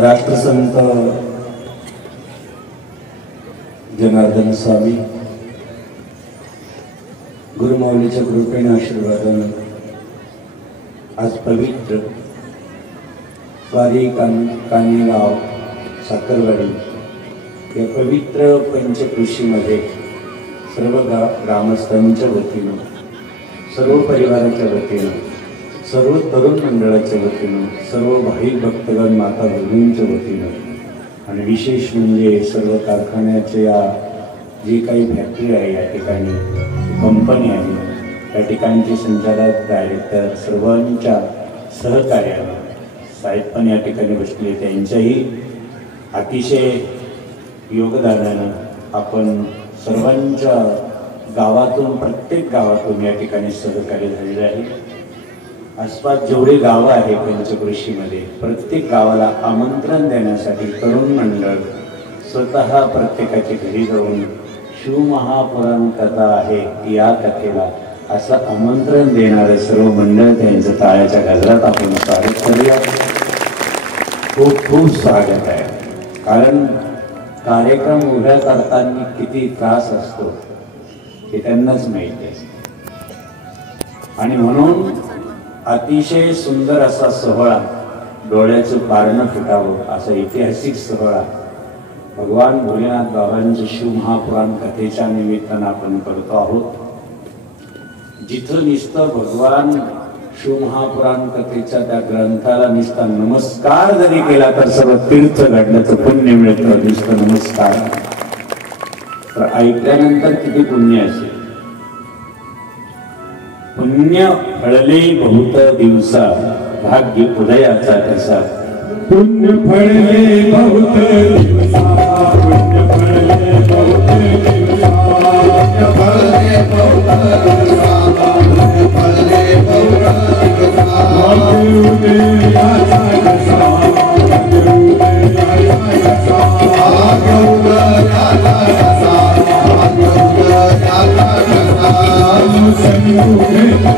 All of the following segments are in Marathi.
राष्ट्रसंत जनार्दन स्वामी गुरुमाऊलीच्या कृपेने आशीर्वादानं आज पवित्र वारी कानेगाव साखरवाडी या पवित्र पंचकृषीमध्ये सर्व ग्रामस्थांच्या वतीनं, सर्व परिवाराच्या वतीनं, सर्व तरुण मंडळाच्या वतीनं, सर्व भाविक भक्तगण माता भगिनींच्या वतीनं आणि विशेष म्हणजे सर्व कारखान्याच्या जी काही फॅक्टरी आहे या ठिकाणी, कंपनी आहे त्या ठिकाणचे संचालक, डायरेक्टर सर्वांच्या सहकार्यानं साहेब पण या ठिकाणी बसले, त्यांच्याही अतिशय योगदानानं आपण सर्वांच्या गावातून, प्रत्येक गावातून या ठिकाणी सहकार्य झालेलं आहे। आसपास जेवढे गावं आहे पंचकृषीमध्ये प्रत्येक गावाला आमंत्रण देण्यासाठी तरुण मंडळ स्वतः प्रत्येकाच्या घरी जाऊन शिवमहापुराण कथा आहे या कथेला असं आमंत्रण देणारे सर्व मंडळ त्यांचं टाळ्याच्या गजरात आपण स्वागत करूया। खूप खूप स्वागत आहे, कारण कार्यक्रम उभ्या करताना किती त्रास असतो हे त्यांनाच माहिती आहे आणि म्हणून अतिशय सुंदर असा सोहळा, डोळ्याचं पारणं फुटावं असा ऐतिहासिक सोहळा भगवान भोलेनाथ बाबांच्या शिवमहापुराण कथेच्या निमित्तानं आपण करतो आहोत। जिथं नुसतं भगवान शिवमहापुराण कथेच्या त्या ग्रंथाला नुसता नमस्कार जरी केला तर सर्व तीर्थ घडल्याचं पुण्य मिळतं। नुसतं नमस्कार तर ऐकल्यानंतर किती पुण्य असेल। पुण्य फळले बहुत दिवसा भाग्य उदयाचा कसा पुण्य फळले बहुत दिवसा पुण्य फळले बहुत दिवसा पुण्य फळले बहुत दिवसा पुण्य फळले बहुत दिवसा भाग्य उदयाचा कसा भाग्य उदयाचा कसा भाग्य उदयाचा कसा भाग्य उदयाचा कसा संयोग घेतो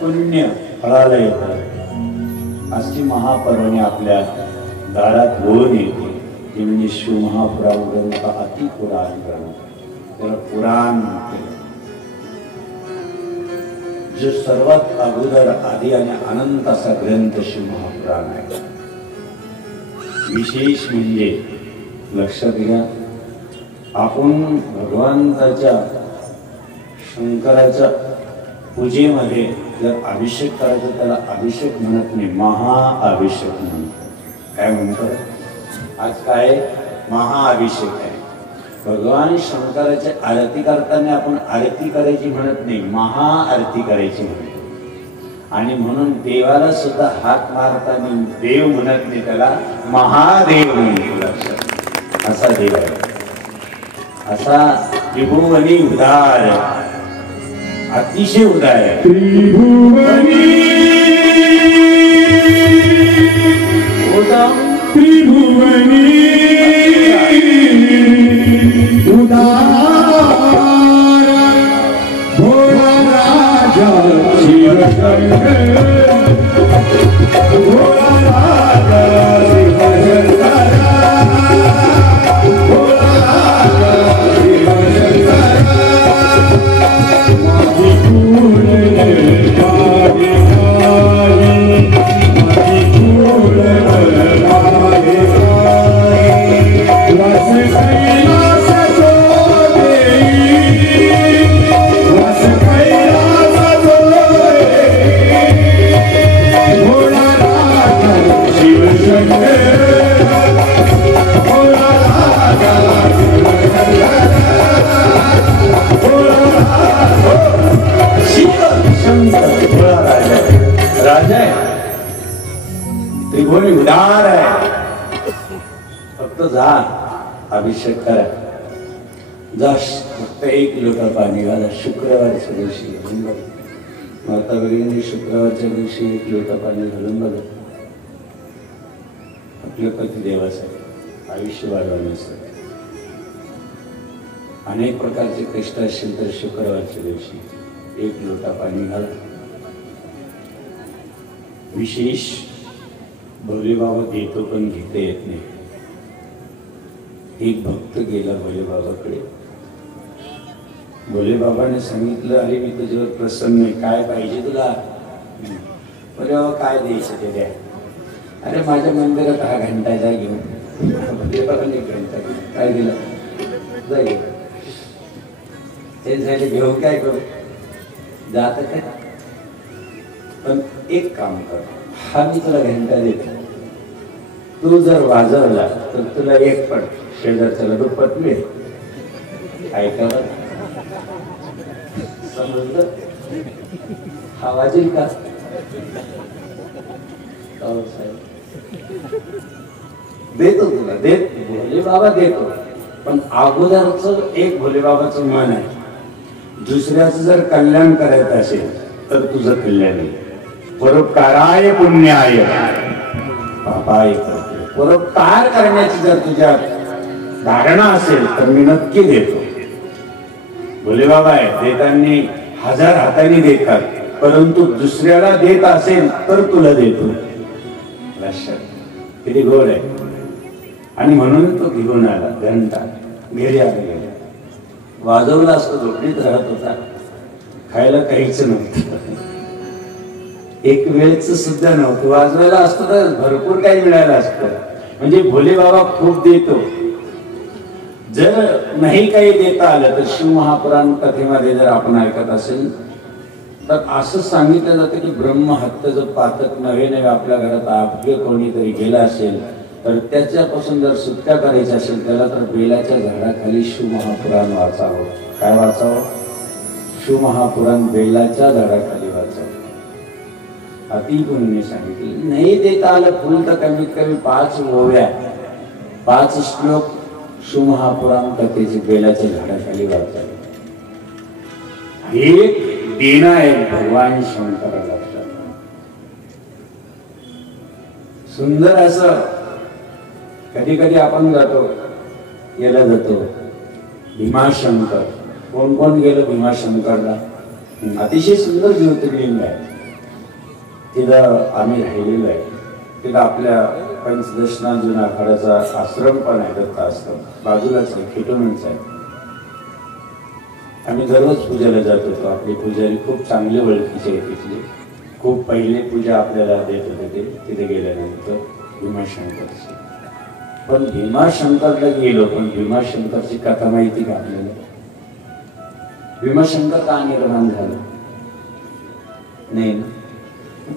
पुण्य फळाला येतात अशी महापर्वणी आपल्या दारात होऊन येते ती म्हणजे शिवमहापुराण अति पुराण ग्रंथ त्याला पुराण म्हणते. जो सर्वात अगोदर आदी आणि अनंत असा ग्रंथ शिवमहापुराण आहे. विशेष म्हणजे लक्षात घ्या आपण भगवंताच्या शंकराच्या पूजेमध्ये जर अभिषेक करायचा त्याला अभिषेक म्हणत नाही महाअभिषेक म्हणतो. काय म्हणतो आज काय महाअभिषेक आहे. भगवान शंकराची आरती करताना आपण आरती करायची म्हणत नाही महाआरती करायची म्हणतो. आणि म्हणून देवाला सुद्धा हात मारताना देव म्हणत नाही त्याला महादेव म्हणतो. लक्षात असा देव आहे. असा त्रिभुवनी उदार अतिशय उदार आहे. त्रिभुवनी त्रिभुवनी उदार भोळा राजा शिवशंकर भोळा राजा शिवशंकर भोळा राजा शिवशंकर राजा आहे. त्रिभुवनी उदार आहे. फक्त जा अभिषेक करा. जा फक्त एक लोटा पाणी घाला. शुक्रवारच्या दिवशी घालून बघा. माता भगिनी शुक्रवारच्या दिवशी एक लोटा पाणी घालून बघा. आपल्या पतिदेवासाठी आयुष्य वाढवण्यासाठी अनेक प्रकारचे कष्ट असतील तर शुक्रवारच्या दिवशी एक लोटा पाणी घाला. विशेष भोलेबाबा देतो पण घेता येत नाही. एक भक्त गेला भोलेबाबाकडे. भोलेबाबाने सांगितलं अरे मी तुझ्यावर प्रसन्न आहे. काय पाहिजे तुला? बोले बाबा काय द्यायचं ते द्या. अरे माझ्या मंदिरात हा घंटा जा घेऊन. भोलेबाबाने घंटा काय दिला जा घेऊन. ते घेऊन काय करू जात काय. पण एक काम कर हा मी तुला घंटा देतो. तू जर वाजवला तर तुला एक पट शेजारच्याला दुप्पट मिळेल. ऐकावं समजलं. हा वाजेल का? देतो तुला देत भोले बाबा देतो. पण अगोदरच एक भोले बाबाचं मन आहे. दुसऱ्याचं जर कल्याण करायचं असेल तर तुझं कल्याण आहे. परोपकाराय पुण्याय पापाय. परोपकार करण्याची जर तुझ्यात धारणा असेल तर मी नक्की देतो. भोले बाबा आहे देताना हजार हाताने देतात. परंतु दुसऱ्याला देत असेल तर तुला देतो. लक्षात किती गोड आहे. आणि म्हणून तो घेऊन आला घंटा. घरी आला गेला वाजवला असतो. झोपडीत राहत होता. खायला काहीच नव्हतं. एक वेळच सुद्धा नव्हतं. वाजवायला असतं तर भरपूर काही मिळालं असतं. म्हणजे भोले बाबा खूप देतो. जर नाही काही देता आलं तर शिव महापुराण कथेमध्ये जर आपण ऐकत असेल तर असं सांगितलं जातं की ब्रह्महत्येचं पातक नव्हे नव्हे आपल्या घरात अपघे कोणीतरी गेला असेल तर त्याच्यापासून जर सुटका करायची असेल त्याला तर बेलाच्या झाडाखाली शिव महापुराण वाचावं. काय वाचावं? शिव महापुराण बेलाच्या झाडाखाली वाचावं. अति गुणने सांगितलं. नाही देता आलं फुल तर कमीत कमी 5 ओव्या 5 श्लोक शिव महापुराण कथेचे बेलाच्या झाडाखाली वाचावे. एक देणं आहे भगवान शंकराला. सुंदर असं कधी कधी आपण जातो याला जातो भीमाशंकर. कोण कोण गेलं भीमाशंकरला? अतिशय सुंदर ज्योतिर्लिंग आहे. तिथं आम्ही राहिलेलो आहे. तिथं आपल्या पंचदशनार्जुन आखाड्याचा आश्रम पण आहे. दत्त आश्रम बाजूलाच आहे, खेटूनच आहे. आम्ही दररोज पूजेला जात होतो. आपले पुजारी खूप चांगले ओळखीचे आहे तिथले. खूप पहिले पूजा आपल्याला देत होते ते तिथे गेल्यानंतर भीमाशंकरची. पण भीमाशंकरला गेलो पण भीमाशंकरची कथा माहिती का आपल्याला? भीमाशंकर का निर्माण झालं नाही ना?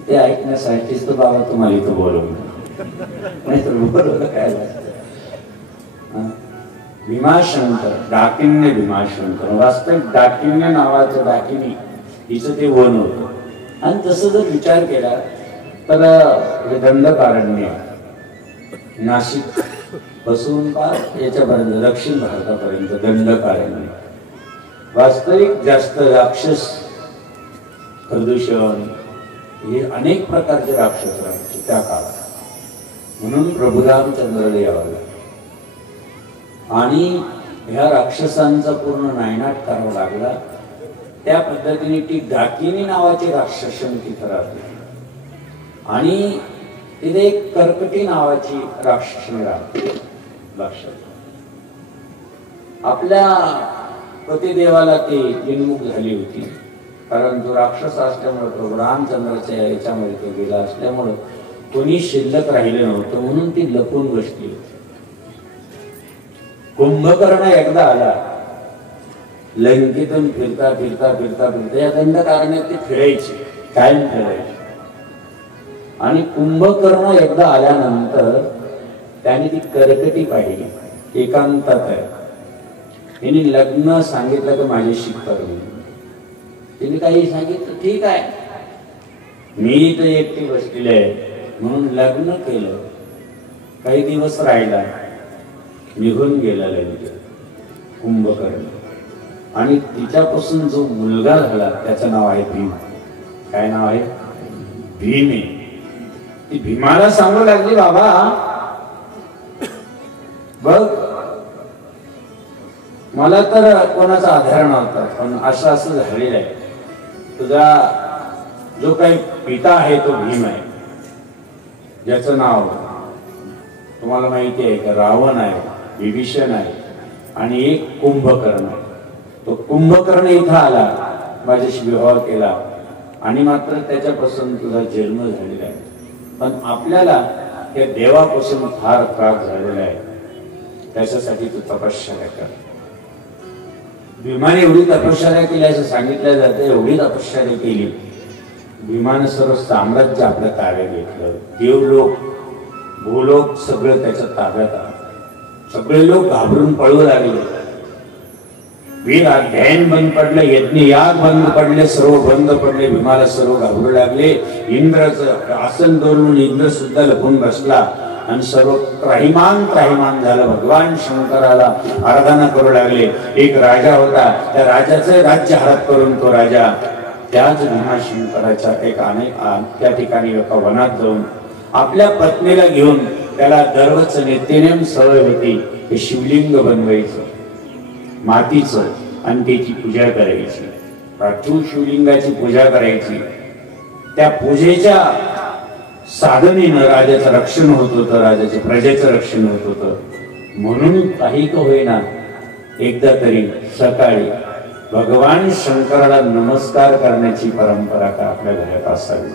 ते ऐकण्यासाठीच तर बाबा तुम्हाला इथं बोलवलं, नाही तर बोलवलं काय? भीमाशंकर, डाकिन्य भीमाशंकर. वास्तविक डाकिन्य नावाचं डाकिनी हिचं ते वन होतं. आणि तसं जर विचार केला तर हे दंडकारण्य नाशिक पासून याच्यापर्यंत दक्षिण भारतापर्यंत दंडकारण्य. वास्तविक जास्त राक्षस, प्रदूषण हे अनेक प्रकारचे राक्षस राहायचे त्या काळात. म्हणून प्रभू रामचंद्राला यावं लागलं आणि ह्या राक्षसांचा पूर्ण नायनाट करावा लागला. त्या पद्धतीने ती डाकिनी नावाची राक्षसन तिथं राहते आणि तिथे एक कर्कटी नावाची राक्षसनी राहते. लक्षात आपल्या पतिदेवाला ती विनमुख झाली होती कारण तो राक्षस असल्यामुळे प्रभू रामचंद्राच्या याच्यामध्ये तो गेला असल्यामुळं कोणी शिल्लक राहिलं नव्हतं म्हणून ती लपून बसली होती. कुंभकर्ण एकदा आला. लंकेतून फिरता फिरता फिरता फिरता या दंडकारण्यात ती फिरायची, कायम फिरायची. आणि कुंभकर्ण एकदा आल्यानंतर त्याने ती कर्कटी पाहिली. एकांतात आहे. तिने लग्न सांगितलं तर माझ्याशी कर. तिने काही सांगितलं ठीक आहे, मी तर एकटी बसलेली आहे म्हणून लग्न केलं. काही दिवस राहिला, निघून गेला लंकेत कुंभकर्ण. आणि तिच्यापासून जो मुलगा झाला त्याचं नाव आहे भीम. काय नाव आहे? भीम. ती भीमाला सांगू लागली बाबा बघ मला तर कोणाचा आधार नव्हता पण असं असं झालेलं आहे. तुझा जो काही पिता आहे तो भीम आहे, ज्याचं नाव तुम्हाला माहिती आहे का? रावण आहे, विभीषण आहे आणि एक कुंभकर्ण. तो कुंभकर्ण इथं आला, माझ्याशी विवाह केला आणि मात्र त्याच्यापासून तुझा जन्म झालेला आहे. पण आपल्याला त्या देवापासून फार त्रास झालेला आहे, त्याच्यासाठी तू तपश्चर्या कर. भीमाने एवढी तपश्चर्या केली असं सांगितलं जातं. एवढी तपश्चर्या केली भीमानं सर्व साम्राज्य आपल्या ताब्यात घेतलं. देवलोक भूलोक सगळं त्याच्या ताब्यात आलं. सगळे लोक घाबरून पळू लागले. वीर अध्ययन बंद पडलं, यज्ञ याग बंद पडले, सर्व बंद पडले. भीमाला सर्व घाबरू लागले. इंद्राचं आसन दोरून इंद्र सुद्धा लपून बसला आणि सर्व त्राहिमाम झालं. भगवान शंकराला आराधना करू लागले. एक राजा होता, त्या राजाचं राज्य हडप करून तो राजा त्याच भीमाशंकराच्या त्या ठिकाणी एका वनात जाऊन आपल्या पत्नीला घेऊन, त्याला दररोज नित्यनेम सवय होती हे शिवलिंग बनवायचं मातीचं आणि त्याची पूजा करायची. प्राचीन शिवलिंगाची पूजा करायची. त्या पूजेच्या साधनेनं राजाचं रक्षण होत होतं, राजाच्या प्रजेचं रक्षण होत होतं. म्हणून काही का होईना एकदा तरी सकाळी भगवान शंकराला नमस्कार करण्याची परंपरा का आपल्या घरात असावी.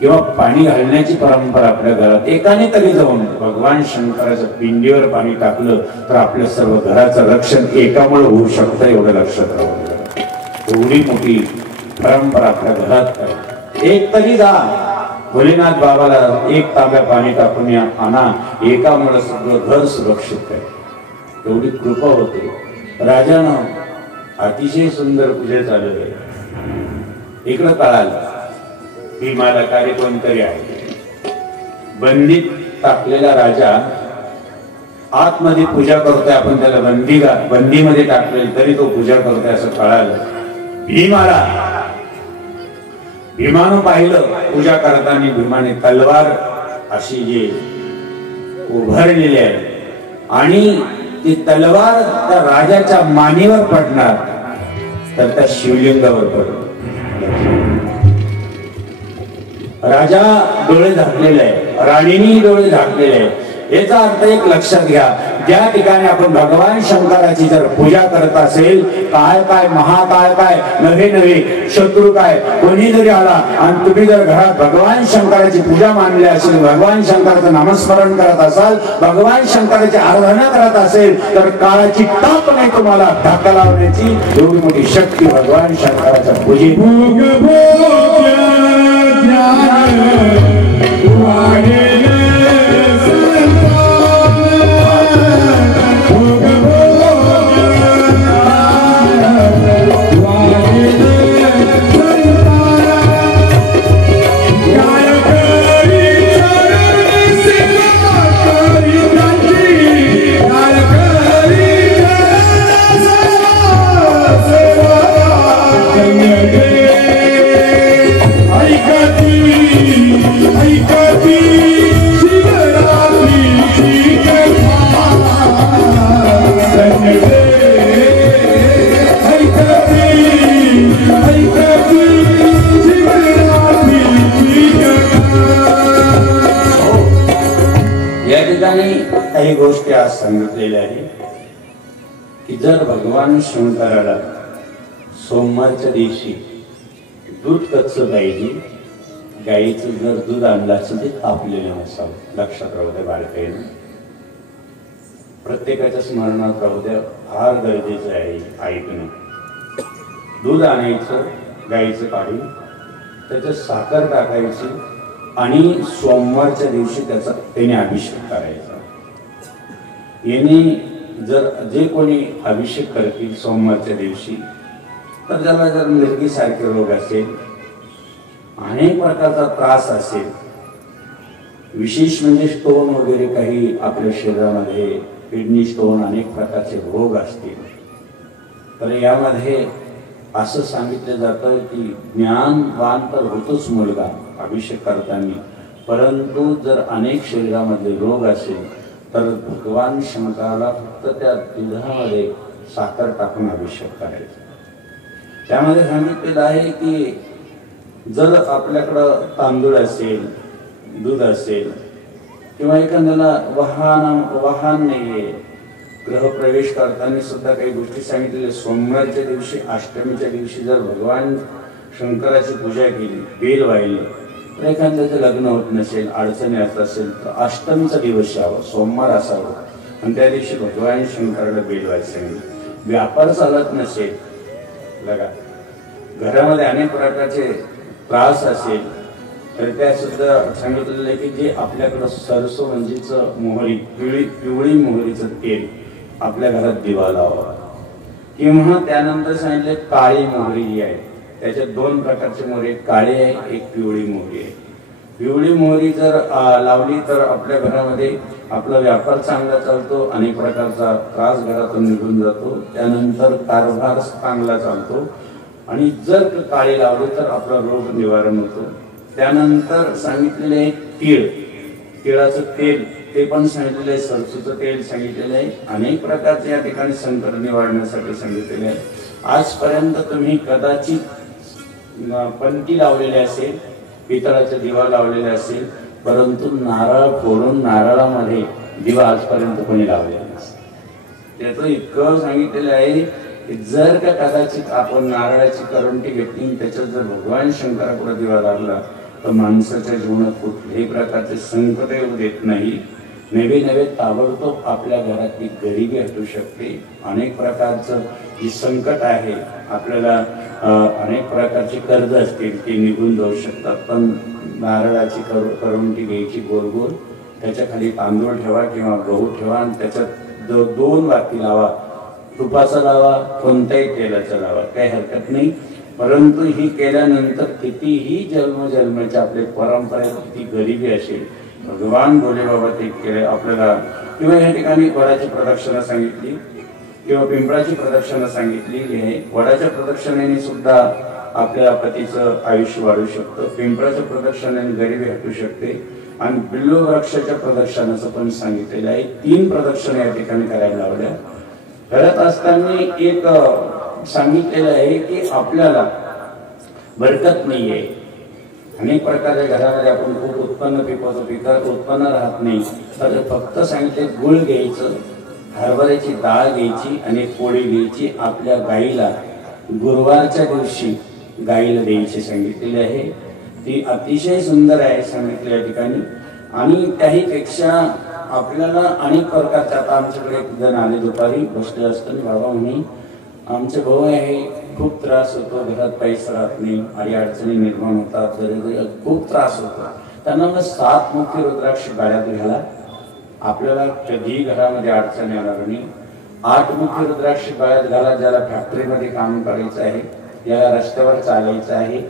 किंवा पाणी घालण्याची परंपरा आपल्या घरात एकाने तरी जाऊन भगवान शंकराच्या पिंडीवर पाणी टाकलं तर आपल्या सर्व घराचं रक्षण एकामुळे होऊ शकतं, एवढं लक्षात राहू. एवढी मोठी परंपरा आपल्या घरात करा. एक तरी जा भोलेनाथ बाबाला एक तांब्या पाणी टाकून या आणा, एकामुळे सगळं घर सुरक्षित आहे. एवढी कृपा होते. राजानं अतिशय सुंदर पूजा चालू आहे. इकडं कळालं भीमाला कार्य कोणतरी आहे. बंदीत टाकलेला राजा आतमध्ये पूजा करतोय, आपण त्याला बंदीमध्ये टाकलेली तरी तो पूजा करतोय असं कळालं. भीमानं पाहिलं पूजा करताना भीमाने तलवार अशी जे उभारलेली आहे आणि ती तलवार त्या राजाच्या मानेवर पडणार तर त्या शिवलिंगावर पडणार. राजा डोळे झाकलेले आहे, राणीनी डोळे झाकलेले आहे. याचा अर्थ एक लक्षात घ्या, ज्या ठिकाणी आपण भगवान शंकराची जर पूजा करत असेल, काय काय महाकाय काय नवे नवे शत्रू काय कोणी जरी आला आणि तुम्ही जर घरात भगवान शंकराची पूजा मानली असेल, भगवान शंकराचं नामस्मरण करत असाल, भगवान शंकराची आराधना करत असेल तर काळाची टाप नाही तुम्हाला धाका लावण्याची. एवढी मोठी शक्ती भगवान शंकराच्या पूजेत. काही गोष्टी आज सांगितलेल्या आहे की जर भगवान शंकराला सोमवारच्या दिवशी दूध कच्चं पाहिजे, गाईचं जर दूध आणलं असेल ते तापलेलं नसावं. लक्षात राहू द्या बारकाईनं, प्रत्येकाच्या स्मरणात राहू द्या, फार गरजेचं आहे ऐकणं. दूध आणायचं गाईचं काढून, त्याच्यात साखर टाकायची आणि सोमवारच्या दिवशी त्याने अभिषेक करायचा. याने जर जे कोणी अभिषेक करतील सोमवारच्या दिवशी तर ज्याला जर मिरगीसारखे रोग असेल, अनेक प्रकारचा त्रास असेल, विशेष म्हणजे स्टोन वगैरे काही आपल्या शरीरामध्ये किडनी स्टोन अनेक प्रकारचे रोग असतील तर यामध्ये असं सांगितलं जातं की ज्ञानवान तर होतोच मुलगा अभिषेक करताना, परंतु जर अनेक शरीरामध्ये रोग असेल तर भगवान शंकराला फक्त त्या दुधामध्ये साखर टाकून अभिषेक करायचा. त्यामध्ये सांगितलेलं आहे की जर आपल्याकडं तांदूळ असेल, दूध असेल किंवा एखाद्याला वाहन नाहीये, गृहप्रवेश करताना सुद्धा काही गोष्टी सांगितलेल्या. सोमवारच्या दिवशी अष्टमीच्या दिवशी जर भगवान शंकराची पूजा केली, बेल वाहिलं, तर एखाद्याचं लग्न होत नसेल, अडचणी असत असेल तर अष्टमीचा दिवस यावा, सोमवार असावं आणि त्या दिवशी भगवान शंकराला बेल व्हायचं सांगितलं. व्यापार चालत नसेल, लगा घरामध्ये अनेक प्रकारचे त्रास असेल तर त्या सुद्धा सांगितलेलं आहे की जे आपल्याकडं सरसो म्हणजेच मोहरी, पिवळी मोहरीचं तेल आपल्या घरात दिवा लावा. किंवा त्यानंतर सांगितले काळी मोहरी जी आहे, त्याच्यात दोन प्रकारचे मोहरी, काळी आहे एक पिवळी मोहरी आहे. पिवळी मोहरी जर लावली तर आपल्या घरामध्ये आपला व्यापार चांगला चालतो, अनेक प्रकारचा त्रास घरातून निघून जातो, त्यानंतर कारभार चांगला चालतो. आणि जर काळी लावली तर आपला रोग निवारण होतो. त्यानंतर सांगितलेले आहे तिळाचं तेल, ते पण सांगितलेलं आहे, सरसूचं तेल सांगितलेलं आहे, अनेक प्रकारचे या ठिकाणी संकट निवारण्यासाठी सांगितलेले आहे. आजपर्यंत तुम्ही कदाचित पंथी लावलेले असेल, पितळाचा दिवा लावलेला असेल, परंतु नारळ फोडून नारळामध्ये दिवा आजपर्यंत कोणी लावलेला नसेल. त्याचं इतकं सांगितलेलं आहे की जर का कदाचित आपण नारळाची करंटी घेतली, त्याच्यात जर भगवान शंकरापुढे दिवा लागला तर माणसाच्या जीवनात कुठल्याही प्रकारचे संकट येऊ देत नाही. नवे ताबडतोब आपल्या घरातली गरिबी हटू शकते. अनेक प्रकारचं जी संकट आहे, आपल्याला अनेक प्रकारचे कर्ज असतील ते निघून जाऊ शकतात. पण नारळाची करवंटी घ्यायची गोल गोल, त्याच्या खाली तांदूळ ठेवा किंवा गहू ठेवा आणि त्याच्यात 2 वाती लावा. तुपाचा लावा, कोणत्याही तेलाचा लावा, काही हरकत नाही. परंतु ही केल्यानंतर कितीही जन्मजन्माची आपले परंपरेत किती गरिबी असेल, भगवान भोले बाबा ते केले आपल्याला. किंवा या ठिकाणी वडाची प्रदक्षिणा सांगितली किंवा पिंपळाची प्रदक्षिणा सांगितलेली आहे. वडाच्या प्रदक्षिणेने सुद्धा आपल्या पतीचं आयुष्य वाढू शकतं. पिंपळाच्या प्रदक्षिणेने गरिबी हटू शकते. आणि बिल्व वृक्षाच्या प्रदक्षिणाचं पण सांगितलेलं आहे. 3 प्रदक्षिणा या ठिकाणी करायला लावल्या. करत असताना एक सांगितलेलं आहे की आपल्याला बरकत नाहीये. अनेक प्रकारच्या घरामध्ये आपण खूप उत्पन्न पिकवतो, पिकात उत्पन्न राहत नाही. तर फक्त सांगितले गुळ घ्यायचं, हरभऱ्याची डाळ घ्यायची आणि पोळी घ्यायची. आपल्या गाईला गुरुवारच्या दिवशी गाईला द्यायची सांगितलेली आहे. ती अतिशय सुंदर आहे सांगितले या ठिकाणी. आणि त्याहीपेक्षा आपल्याला अनेक प्रकारचे, आता आमच्याकडे एक जण आले दुपारी बसले असताना, बाबा म्हणे आमचे भाऊ आहे, खूप त्रास होतो, घरात पैसा राहत नाही, आणि अडचणी निर्माण होतात, खूप त्रास होतो. त्यांना मग 7 मुख्य रुद्राक्ष गाड्यात घाला, आपल्याला कधीही घरामध्ये अडचण येणार नाही. 8 मुख्य रुद्राक्ष गाड्यात घाला. ज्याला फॅक्टरीमध्ये काम करायचं आहे, ज्याला रस्त्यावर चालायचं आहे,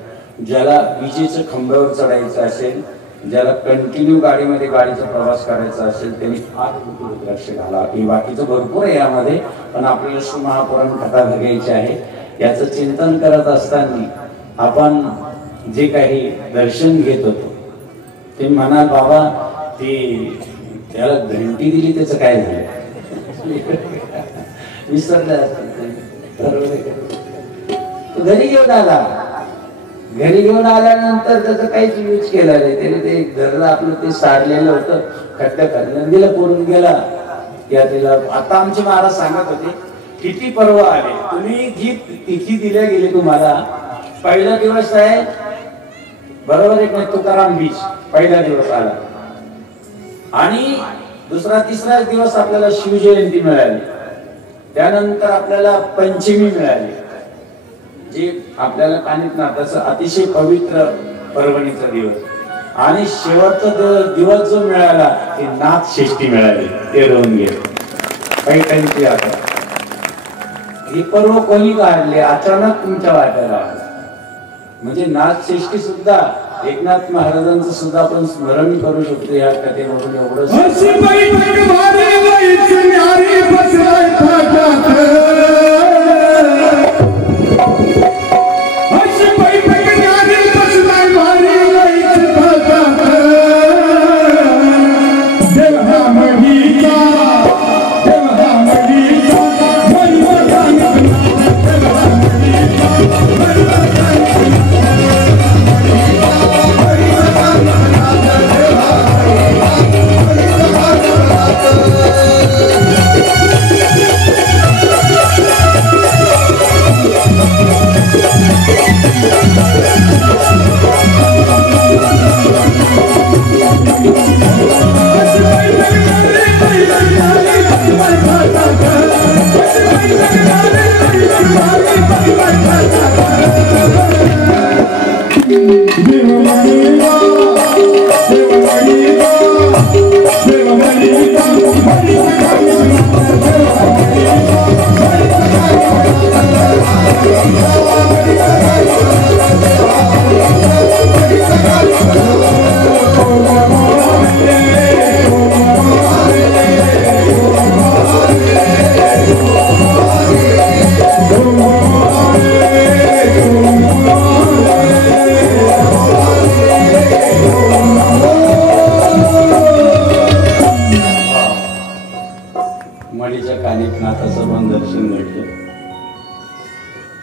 ज्याला विजेचं खांबावर चढायचं असेल, ज्याला कंटिन्यू गाडीचा प्रवास करायचा असेल, त्यांनी 8 मुख्य रुद्राक्ष घाला. हे बाकीचं भरपूर आहे यामध्ये, पण आपल्याला महापुराण कथा बघायची आहे. याचं चिंतन करत असताना आपण जे काही दर्शन घेत होतो ते म्हणाल, बाबा ते त्याला घंटी दिली त्याचं काय झालं, विसरलं. घरी घेऊन आला, घरी घेऊन आल्यानंतर त्याचं काहीच यूज केला नाही. त्याने ते घरला आपलं ते सारलेलं होतं, खड्डा खाल्लं, दिला करून गेला. या तिला आता आमचे महाराज सांगत होते, किती पर्व आले, तुम्ही जी तिथी दिल्या गेली तुम्हाला. पहिला दिवस आहे बरोबर एक नाही, तुकाराम बीज पहिला दिवस आला. आणि दुसरा तिसरा दिवस आपल्याला शिवजयंती मिळाली. त्यानंतर आपल्याला पंचमी मिळाली, जे आपल्याला कानिकनाथाचं अतिशय पवित्र पर्वणीचा दिवस. आणि शेवटचा दिवस जो मिळाला ते नाथ षष्ठी मिळाली. ते रोवून गेले पैठणची यात्रा. हे पर्व कोणी काढले, अचानक तुमच्या वाट्याला आलं. म्हणजे नाथ षष्ठी सुद्धा एकनाथ महाराजांचं सुद्धा आपण स्मरण करू शकतो या कथेमधून. एवढं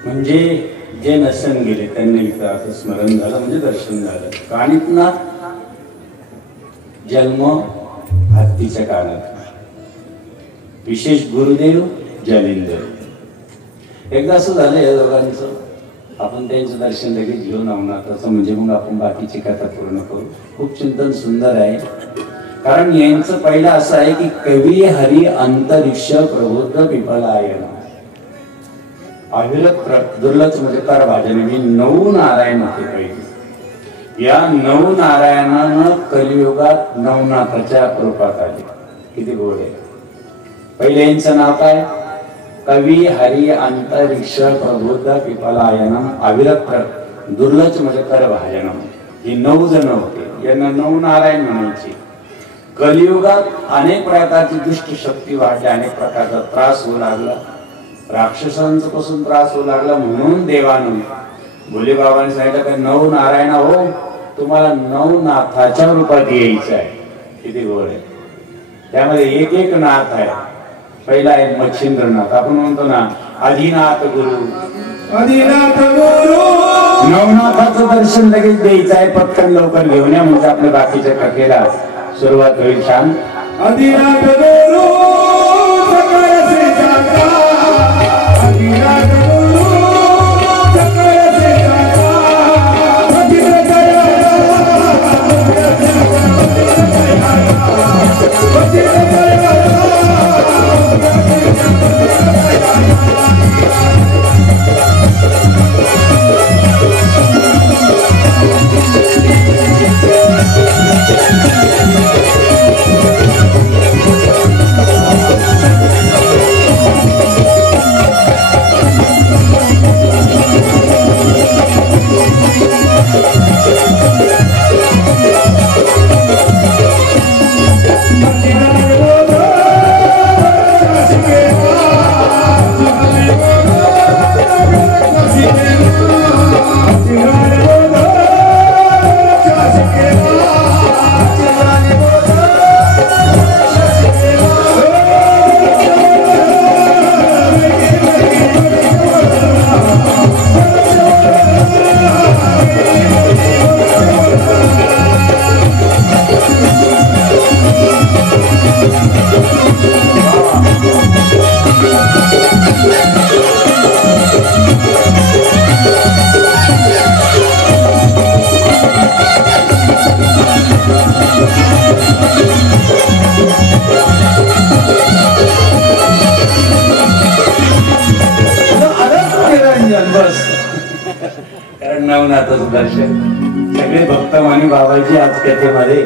म्हणजे जे नसन गेले त्यांना इथं असं स्मरण झालं, म्हणजे दर्शन झालं. कानिकनाथ जन्म हत्तीच्या काळात, विशेष गुरुदेव जलेंद्र. एकदा असं झालं या दोघांचं, आपण त्यांचं दर्शन लगेच घेऊन नवनाथाचं, म्हणजे मग आपण बाकीची कथा पूर्ण करू. खूप चिंतन सुंदर आहे. कारण यांचं पहिलं असं आहे की कवी हरी अंतरिक्ष प्रबुद्ध पिपलायन अविरत दुर्लक्ष म्हणजे कर भाजन. मी 9 नारायण होते पहिले. या 9 नारायणानं कलियुगात नवनाथाच्या रूपात आले. किती गोड आहे. पहिले यांचं नाव काय? कवी हरी अंतरिक्ष प्रबुद्ध पिपलायनम अविरत दुर्लक्ष म्हणजे कर भाजनम. ही 9 जण होते. यांना 9 नारायण म्हणायचे. कलियुगात अनेक प्रकारची दुष्ट शक्ती वाढली, अनेक प्रकारचा त्रास होऊ लागला, राक्षसांचा पासून त्रास होऊ लागला. म्हणून देवानं भोले बाबांनी सांगितलं की 9 नारायण हो, तुम्हाला 9 नाथाच्या रूपात यायचं आहे. किती गोड आहे. त्यामध्ये एक नाथ आहे. पहिला आहे मच्छिंद्रनाथ. आपण म्हणतो ना आदिनाथ गुरु, आदिनाथ गुरु. नवनाथाचं दर्शन लगेच द्यायचं आहे. पटकन लवकर घेऊन या, म्हणजे आपल्या बाकीच्या कथेला सुरुवात होईल. छान. आदिनाथ गुरु सकळ से जाता, आदिनाथ गुरु सकळ से जाता, भजन करा भजन करा. कारण नवनाथाचं दर्शन सगळे भक्त मानी बाबाजी आज कथेमध्ये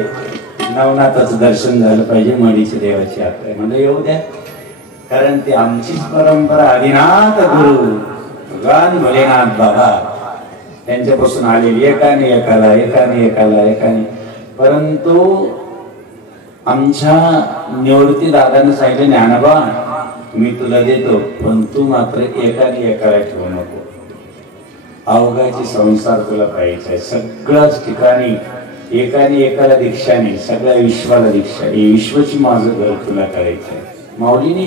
नवनाथाचं दर्शन झालं पाहिजे. मडीची देवाची यात्रा म्हणजे येऊ द्या. कारण ती आमचीच परंपरा. आदिनाथ गुरु भगवान भोलेनाथ बाबा त्यांच्यापासून आलेली एकाने एकाने. परंतु आमच्या निवृत्ती दादाने सांगितलं ज्ञानोबा मी तुला देतो, पण तू मात्र एकाने एकाला ठेवू नको. अवघाची संसार तुला पाहिजे. सगळ्याच ठिकाणी एकाने एकाला दीक्षा नाही, सगळ्या विश्वाला दीक्षा. हे विश्वाची माझं घर तुला करायचं आहे. माऊलीने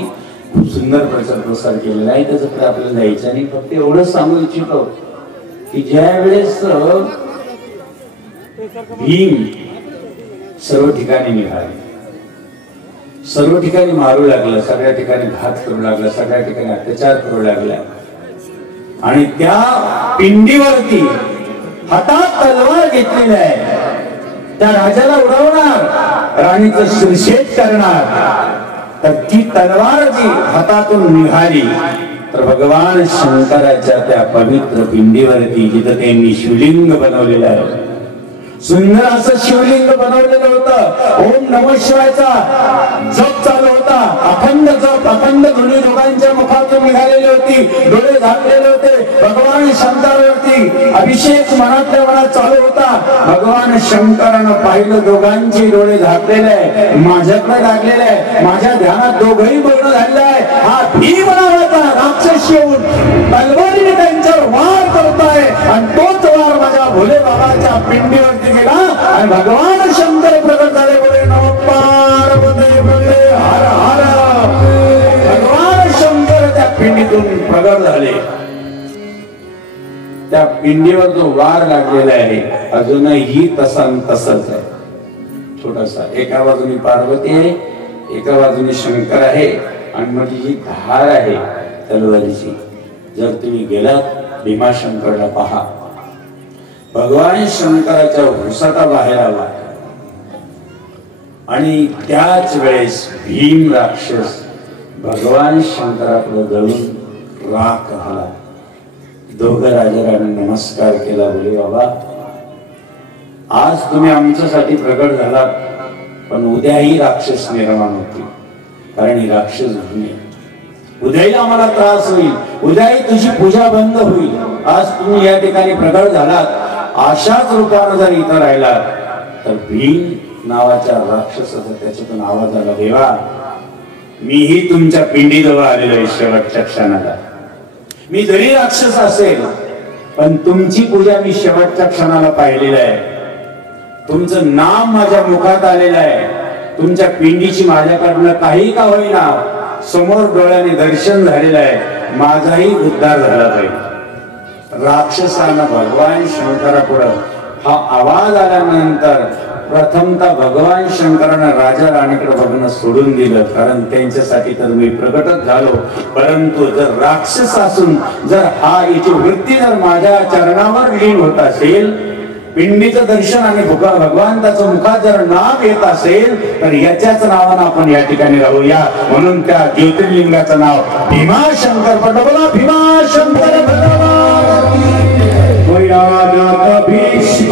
खूप सुंदर प्रचार प्रसार केलेला आहे. त्याच्याकडे आपल्याला जायचं आणि फक्त एवढंच सांगू इच्छितो की ज्या वेळेस भीम सर्व ठिकाणी निघाले, सर्व ठिकाणी मारू लागला, सगळ्या ठिकाणी घात करू लागला, सगळ्या ठिकाणी अत्याचार करू लागला. आणि त्या पिंडीवरती हातात तलवार घेतलेली आहे. त्या राजाला उडवणार, राणीचं शिरछेद करणार. तर ती तलवार जी हातातून निघाली तर भगवान शंकराच्या त्या पवित्र पिंडीवरती जिथं त्यांनी शिवलिंग बनवलेलं आहे, सुंदर असं शिवलिंग बनवलेलं होतं. ओम नमः शिवायचा जप चालू होता. अखंड जप, अखंड ध्वनी दोघांच्या मुखातून निघालेली होती. डोळे झाकलेले होते. भगवान शंकरावरती अभिषेक मनातल्या मनात चालू होता. भगवान शंकरानं पाहिलं दोघांचे डोळे झाकलेले आहे, माझ्याकडे लागलेले आहे, माझ्या ध्यानात दोघंही बघणं झालेलं आहे. हा भीम नावाचा राक्षस येऊन तलवारीने त्यांच्यावर वार करतोय आणि तोच वार माझ्या भोले बाबाच्या पिंडीवरती गेला आणि भगवान शंकर प्रकट झाले. बोले नमः पार्वती बोले हर हर. भगवान शंकर त्या पिंडीतून प्रकट झाले. त्या पिंडीवर जो वार लागलेला आहे अजूनही तसंच आहे. छोटासा एका बाजूने पार्वती आहे, एका बाजूने शंकर आहे आणि मध्ये जी धार आहे तलवारीची. जर तुम्ही गेलात भीमाशंकरला पहा. भगवान शंकराच्या हुसाटा बाहेर आला आणि त्याच वेळेस भीम राक्षस भगवान शंकराकडे जळून राख आला. दोघं राजाराणी नमस्कार केला. बोले बाबा, आज तुम्ही आमच्यासाठी प्रगट झालात, पण उद्याही राक्षस निर्माण होतील, कारण ही राक्षस भूमी आहे. उद्याही आम्हाला त्रास होईल, उद्याही तुझी पूजा बंद होईल. आज तुम्ही या ठिकाणी प्रगट झालात, अशाच रूपाने जर इथं राहिलात तर भीम नावाच्या राक्षसाचा त्याच्यातून आवाज आला, देवा मीही तुमच्या पिंडीजवळ आलेलो आहे शेवटच्या क्षणाला. मी जरी राक्षस असेल पण तुमची पूजा मी शेवटच्या क्षणाला पाहिलेलं आहे. तुमचं नाम माझ्या मुखात आलेलं आहे. तुमच्या पिंडीची माझ्याकडनं काही का होईना समोर डोळ्याने दर्शन झालेलं आहे. माझाही उद्धार झाला पाहिजे. राक्षसांना भगवान शंकरापुढे हा आवाज आल्यानंतर प्रथमतः भगवान शंकरानं राजा राणीकडे बघणं सोडून दिलं, कारण त्यांच्यासाठी तर मी प्रगटच झालो. परंतु जर राक्षस असून जर हा याची वृत्ती जर माझ्या चरणावर लीन होत असेल, पिंडीचं दर्शन आणि भगवंताचं मुखात जर नाव येत असेल, तर याच्याच नावानं आपण या ठिकाणी राहूया. म्हणून त्या ज्योतिर्लिंगाचं नाव भीमाशंकर पडलं. बोला भीमाशंकर भगवान. भीष्म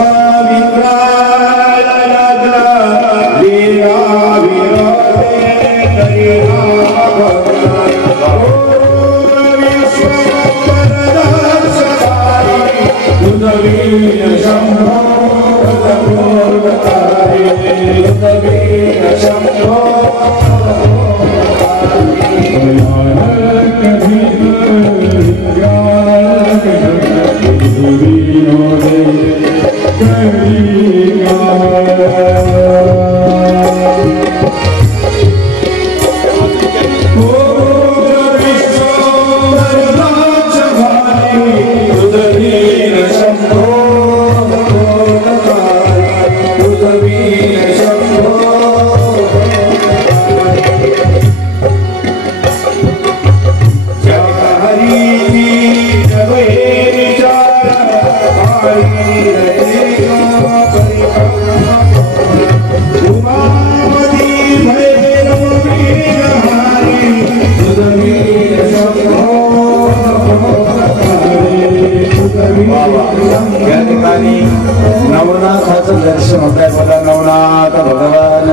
नवनाथाचं दर्शन होत आहे. मला नवनाथ भगवान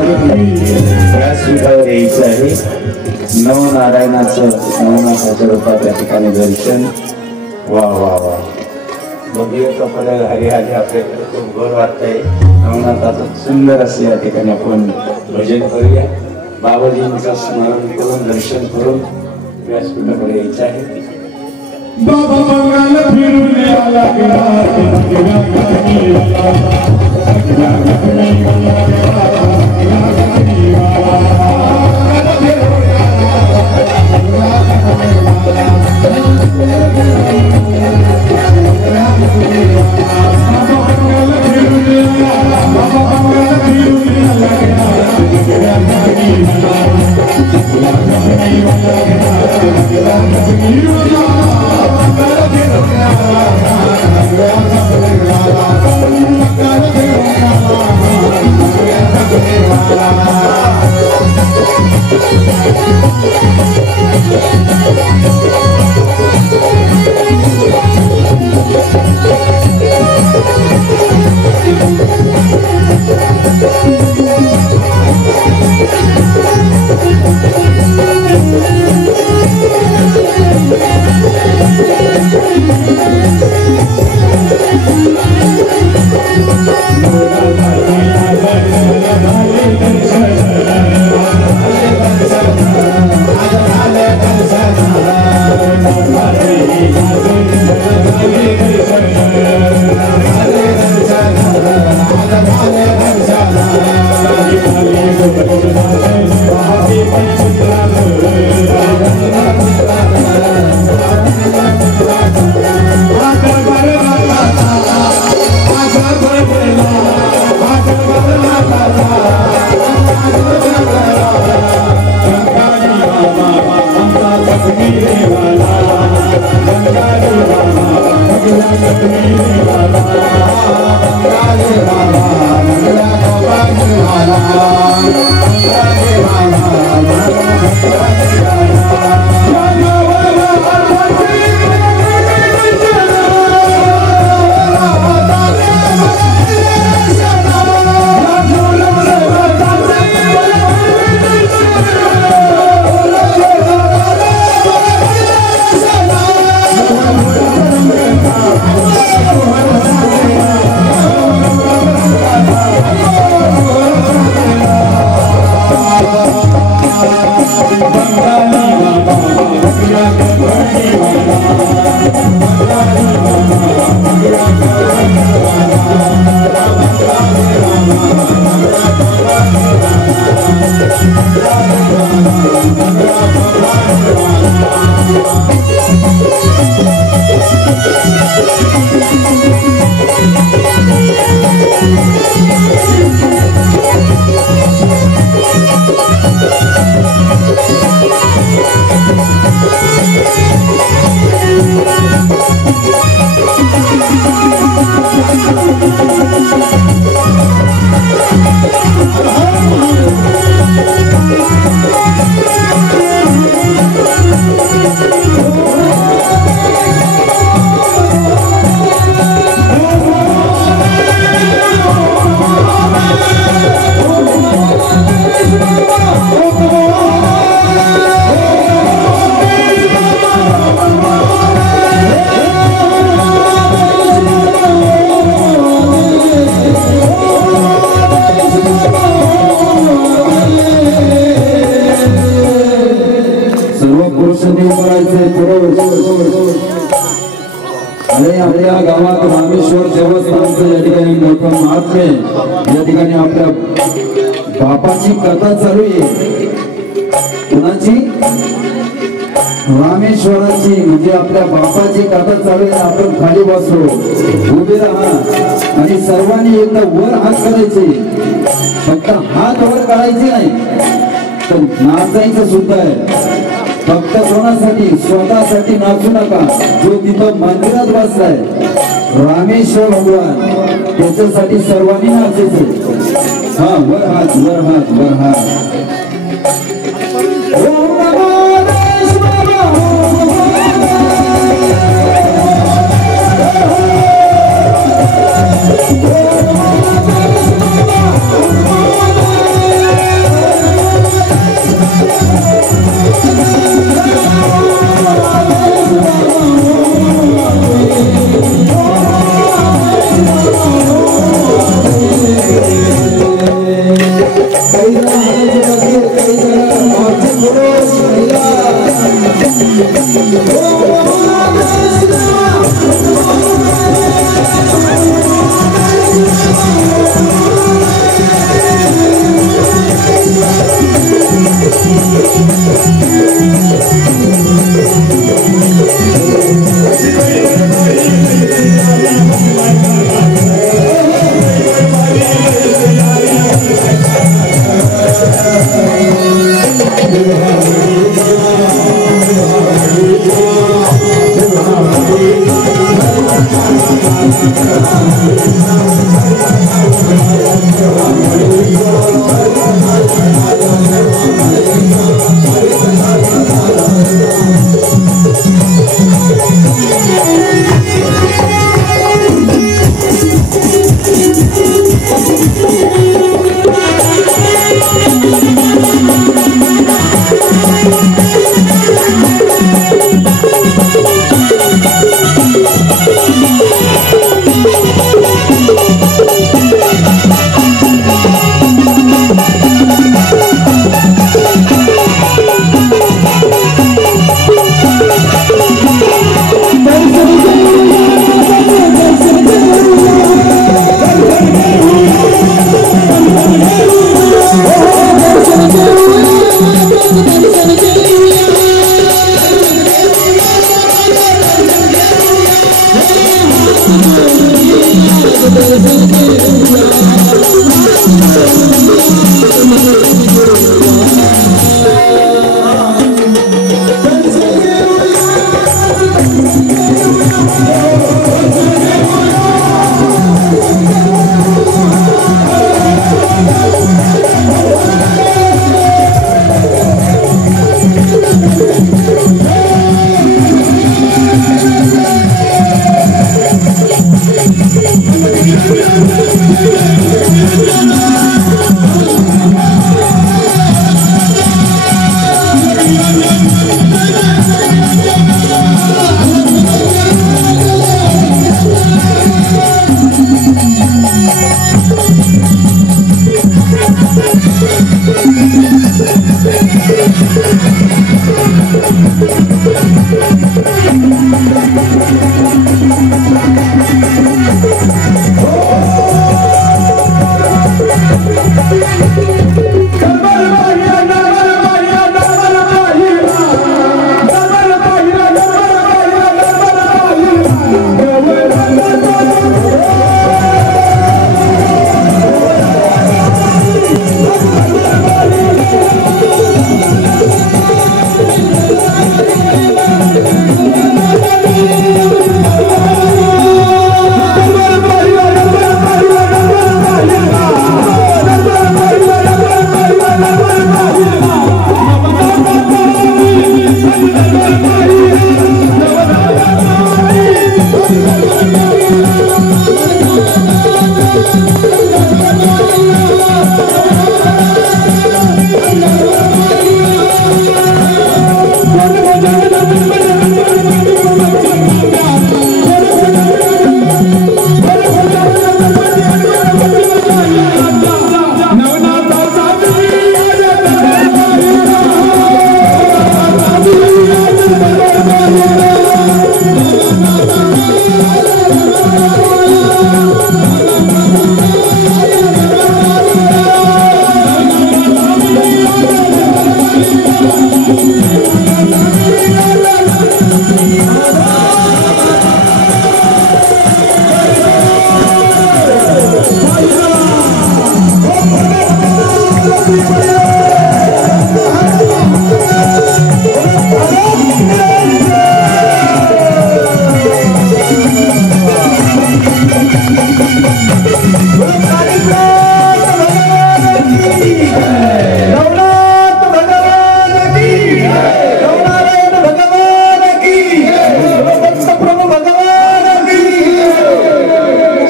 व्यासपीठावर यायचं आहे. नवनारायणाचं नवनाथाच्या रूपात या ठिकाणी दर्शन. वा वा वा, बघूया कपडे हरी हरी आपल्याकडे खूप गोड वाटतंय. नवनाथाचं सुंदर असे या ठिकाणी आपण भजन करूया. बाबाजींचं स्मरण करून दर्शन करून व्यासपीठाकडे यायचं आहे. बाबा मंगल फिरून आला आणि आपल्या गावात रामेश्वर देवस्थानचं या ठिकाणी मोठं महात्म्य, या ठिकाणी आपल्या बापाची कथा चालू आहे. कुणाची? रामेश्वराची, म्हणजे आपल्या बापाची कथा चालू आहे. आपण खाली बसलो, उभे राहा आणि सर्वांनी एकदा वर हात करायचे. फक्त हात वर काढायचे नाही, तर नाचायचं सुद्धा आहे. फक्त कोणासाठी? स्वतःसाठी नाचू नका. जो तिथं मंदिरात बसलाय रामेश्वर भगवान, त्याच्यासाठी सर्वांनी नाचायचं. हा, वर हात, वर हात, वर हात. Hare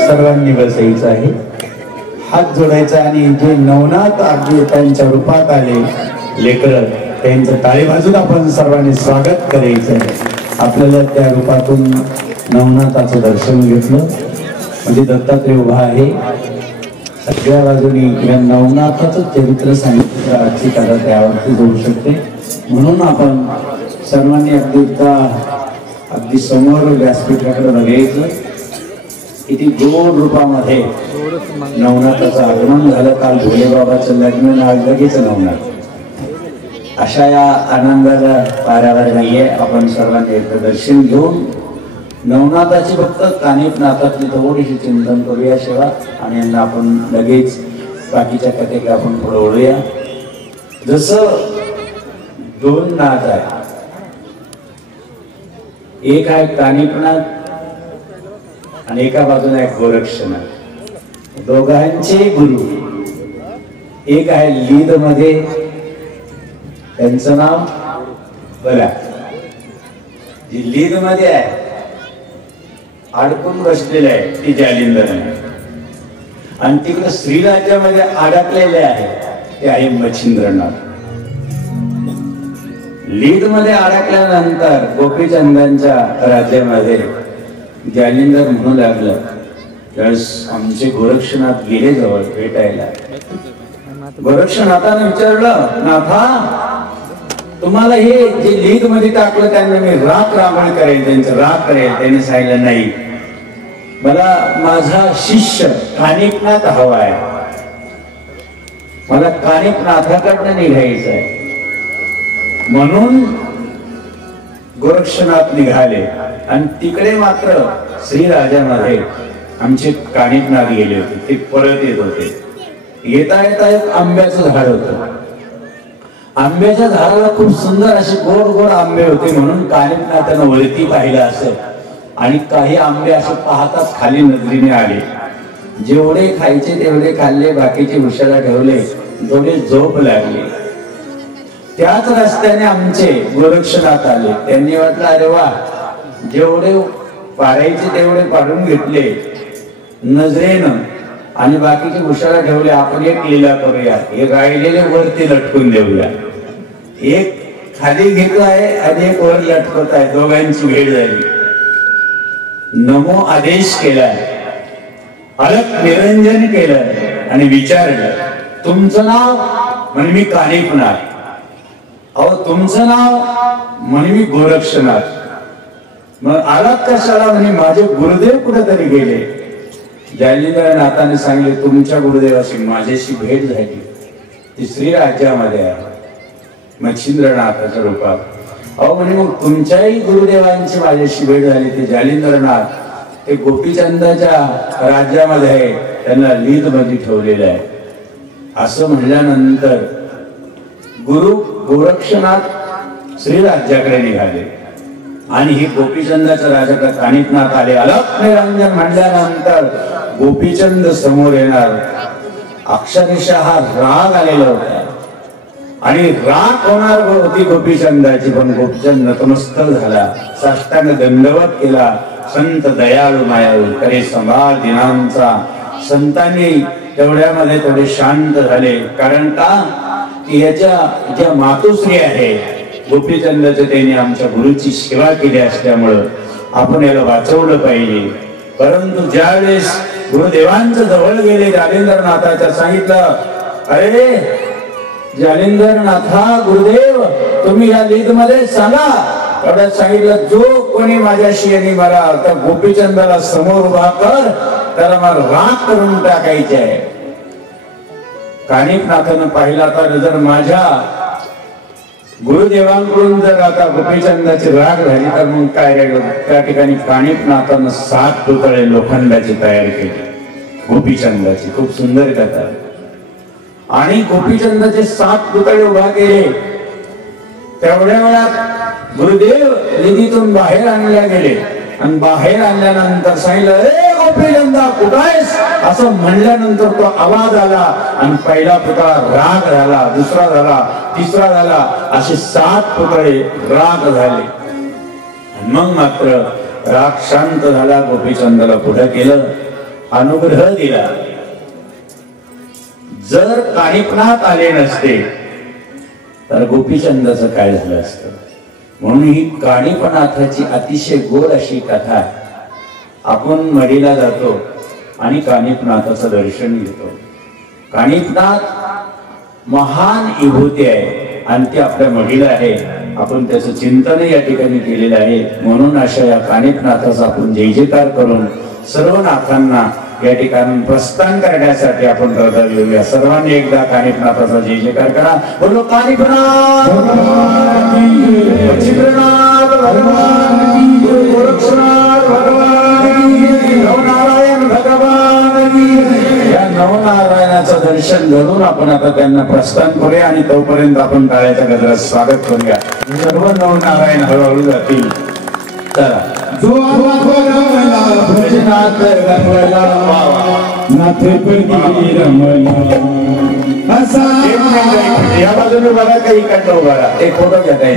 सर्वांनी बसायचं आहे, हात जोडायचा आणि जे नवनाथ अगदी त्यांच्या रूपात आले लेकर त्यांचं टाळी वाजून आपण सर्वांनी स्वागत करायचं आहे. आपल्याला त्या रूपातून नवनाथाचं दर्शन घेतलं म्हणजे दत्तात्रय उभा आहे. सगळ्या बाजूनी या नवनाथाचं चरित्र सांगितलं आजची कथा त्यावरती जोडू शकते. म्हणून आपण सर्वांनी अगदी समोर व्यासपीठाकडे बघायचं. किती गोड रूपामध्ये नवनाथाचं आगमन झालं. काल भोले बाबाचं लग्न, आज लगेच नवनाथ. अशा या आनंदाला पारावर नाहीये. आपण सर्वांनी एकदा दर्शन घेऊन नवनाथाची फक्त कानिफनाथातली थोडीशी चिंतन करूया सेवा आणि यांना आपण लगेच बाकीच्या कथेला आपण पुढे ओढूया. जसं दोन नाथ आहे, एक आहे कानिफनाथ आणि एका बाजूला एक गोरक्षनाथ. दोघांचे गुरु एक आहे लीद मध्ये, त्यांचं नाव बला. जी लीद मध्ये आहे अडकून बसलेले आहे ती जालिंदर आहे, आणि तिकडे श्रीराज्यामध्ये अडकलेले आहे ते आहे मच्छिंद्रनाथ. लीद मध्ये अडकल्यानंतर गोपीचंदांच्या राज्यामध्ये जालिंदर म्हणू लागलं, त्यावेळेस आमचे गोरक्षनाथ गेले जवळ भेटायला. गोरक्षनाथाने विचारलं, नाथा तुम्हाला हे जे लीद मध्ये टाकलं त्यांना मी राख रांगोळी करेल, त्यांचं राख करेल. त्यांनी सांगितलं नाही, मला माझा शिष्य कानिफनाथ हवा आहे, मला कानिफनाथाकडनं निघायचं आहे. म्हणून गोरक्षनाथ निघाले आणि तिकडे मात्र श्रीराजामध्ये आमचे कानिफनाथ गेले होते. ते परत येत होते. येता येता एक आंब्याचं झाड होतं. आंब्याच्या झाडाला खूप सुंदर असे गोड गोड आंबे होते. म्हणून कानिफनाथानं वरती पाहिलं असेल आणि काही आंबे असे पाहताच खाली नजरेने आले. जेवढे खायचे तेवढे खाल्ले, बाकीचे उशाला ठेवले. थोडे झोप लागले. त्याच रस्त्याने आमचे गोरक्षनाथ आले. त्यांनी वाटलं अरे वा, जेवढे पाडायचे तेवढे पाडून घेतले नजरेनं आणि बाकीचे उशाला ठेवले. आपण एक लीला करूया, हे राहिलेले वरती लटकून देऊया. एक खाली घेत आहे आणि एक वर लटकत आहे. दोघांची भेट झाली. नमो आदेश केलाय, अलग निरंजन केलं आणि विचारलं, तुमचं नाव? म्हणे मी कानिफनाथ. अहो तुमचं नाव? म्हणे मी गोरक्षनाथ. मग आलात कशाला? म्हणे माझे गुरुदेव कुठेतरी गेले. जालिंदरनाथाने सांगितले, तुमच्या गुरुदेवाशी माझ्याशी भेट झाली, ती श्रीराज्यामध्ये आहे मच्छिंद्रनाथाच्या रूपात. अहो म्हणे मग तुमच्याही गुरुदेवांची माझ्याशी भेट झाली, ते जालिंदरनाथ ते गोपीचंदाच्या राज्यामध्ये आहे, त्यांना लीद मध्ये ठेवलेलं आहे. असं म्हणल्यानंतर गुरु गोरक्षनाथ श्रीराज्याकडे निघाले आणि ही गोपीचंदाच्या राजाकडे कानिफनाथ आले. अलख निरंजन म्हणल्यानंतर गोपीचंद समोर येणार. अक्षरशः हा राग आलेला होता आणि राग होणार होती गोपीचंदाची, पण गोपीचंद नतमस्तक झाला, साष्टांग दंडवत केला. संत दयाळू मायाळू करे संभाळ दिनांचा. संतांनी तेवढ्यामध्ये थोडे शांत झाले. कारण का की याच्या ज्या मातोश्री आहे गोपीचंदाचे, त्यांनी आमच्या गुरुची सेवा केली असल्यामुळं आपण याला वाचवलं पाहिजे. परंतु ज्यावेळेस गुरुदेवांच्या जवळ गेले, जालिंदरनाथाच्या सांगितलं, अरे जालिंदरनाथा गुरुदेव तुम्ही या लीग मध्ये सांगा. एवढ्यात सांगितलं, जो कोणी माझ्याशी आणि मला त्या गोपीचंदाला समोर उभा कर, त्याला मला राग करून टाकायचे आहे. कानिफनाथानं पाहिला तर जर माझ्या गुरुदेवांकडून जर आता गोपीचंदाची राग झाली तर मग काय राहिलं. त्या ठिकाणी कानिफनाथानं 7 पुतळे लोखंडाची तयारी केली गोपीचंदाची. खूप सुंदर कथा. आणि गोपीचंदाचे 7 पुतळे उभा केले. तेवढ्या वेळात गुरुदेव निधीतून बाहेर आणल्या गेले आणि बाहेर आणल्यानंतर सांगितलं, अरे गोपीचंदा कुठं आहेस असं म्हणल्यानंतर तो आवाज आला आणि पहिला पुतळा राग झाला, दुसरा झाला, तिसरा झाला, असे 7 पुतळे राग झाले. मग मात्र राग शांत झाला. गोपीचंदाला पुढे केलं, अनुग्रह दिला. जर कानिफनाथ आले नसते तर गोपीचंदाचं काय झालं असतं. म्हणून ही कानिफनाथाची अतिशय गोड अशी कथा. आपण मढीला जातो आणि कानिफनाथाचं दर्शन घेतो. कानिफनाथ महान विभूती आहे आणि ती आपल्या मढीला आहे. आपण त्याचं चिंतन या ठिकाणी केलेलं आहे. म्हणून अशा या कानिफनाथाचा आपण जय जयकार करून सर्व नाथांना या ठिकाणी प्रस्थान करण्यासाठी आपण रथात येऊया. सर्वांनी एकदा कानिफनाथाचा जय जयकार करा. बोलो कानिफनाथ बचिंद्रनाथ भगवान की, गोरक्षनाथ भगवान की, नवनारायण भगवान की. या नवनारायणाचं दर्शन घडून आपण आता त्यांना प्रस्थान करूया आणि तोपर्यंत आपण टाळ्याच्या गजरात स्वागत करूया. सर्व नवनारायण हळूहळू जातील. चला. जो रमला भजनात रमला नाथ पदी रमला असा. या बाजूने बघा काही इकडनं उभा राहा. एक फोटो घ्या काही.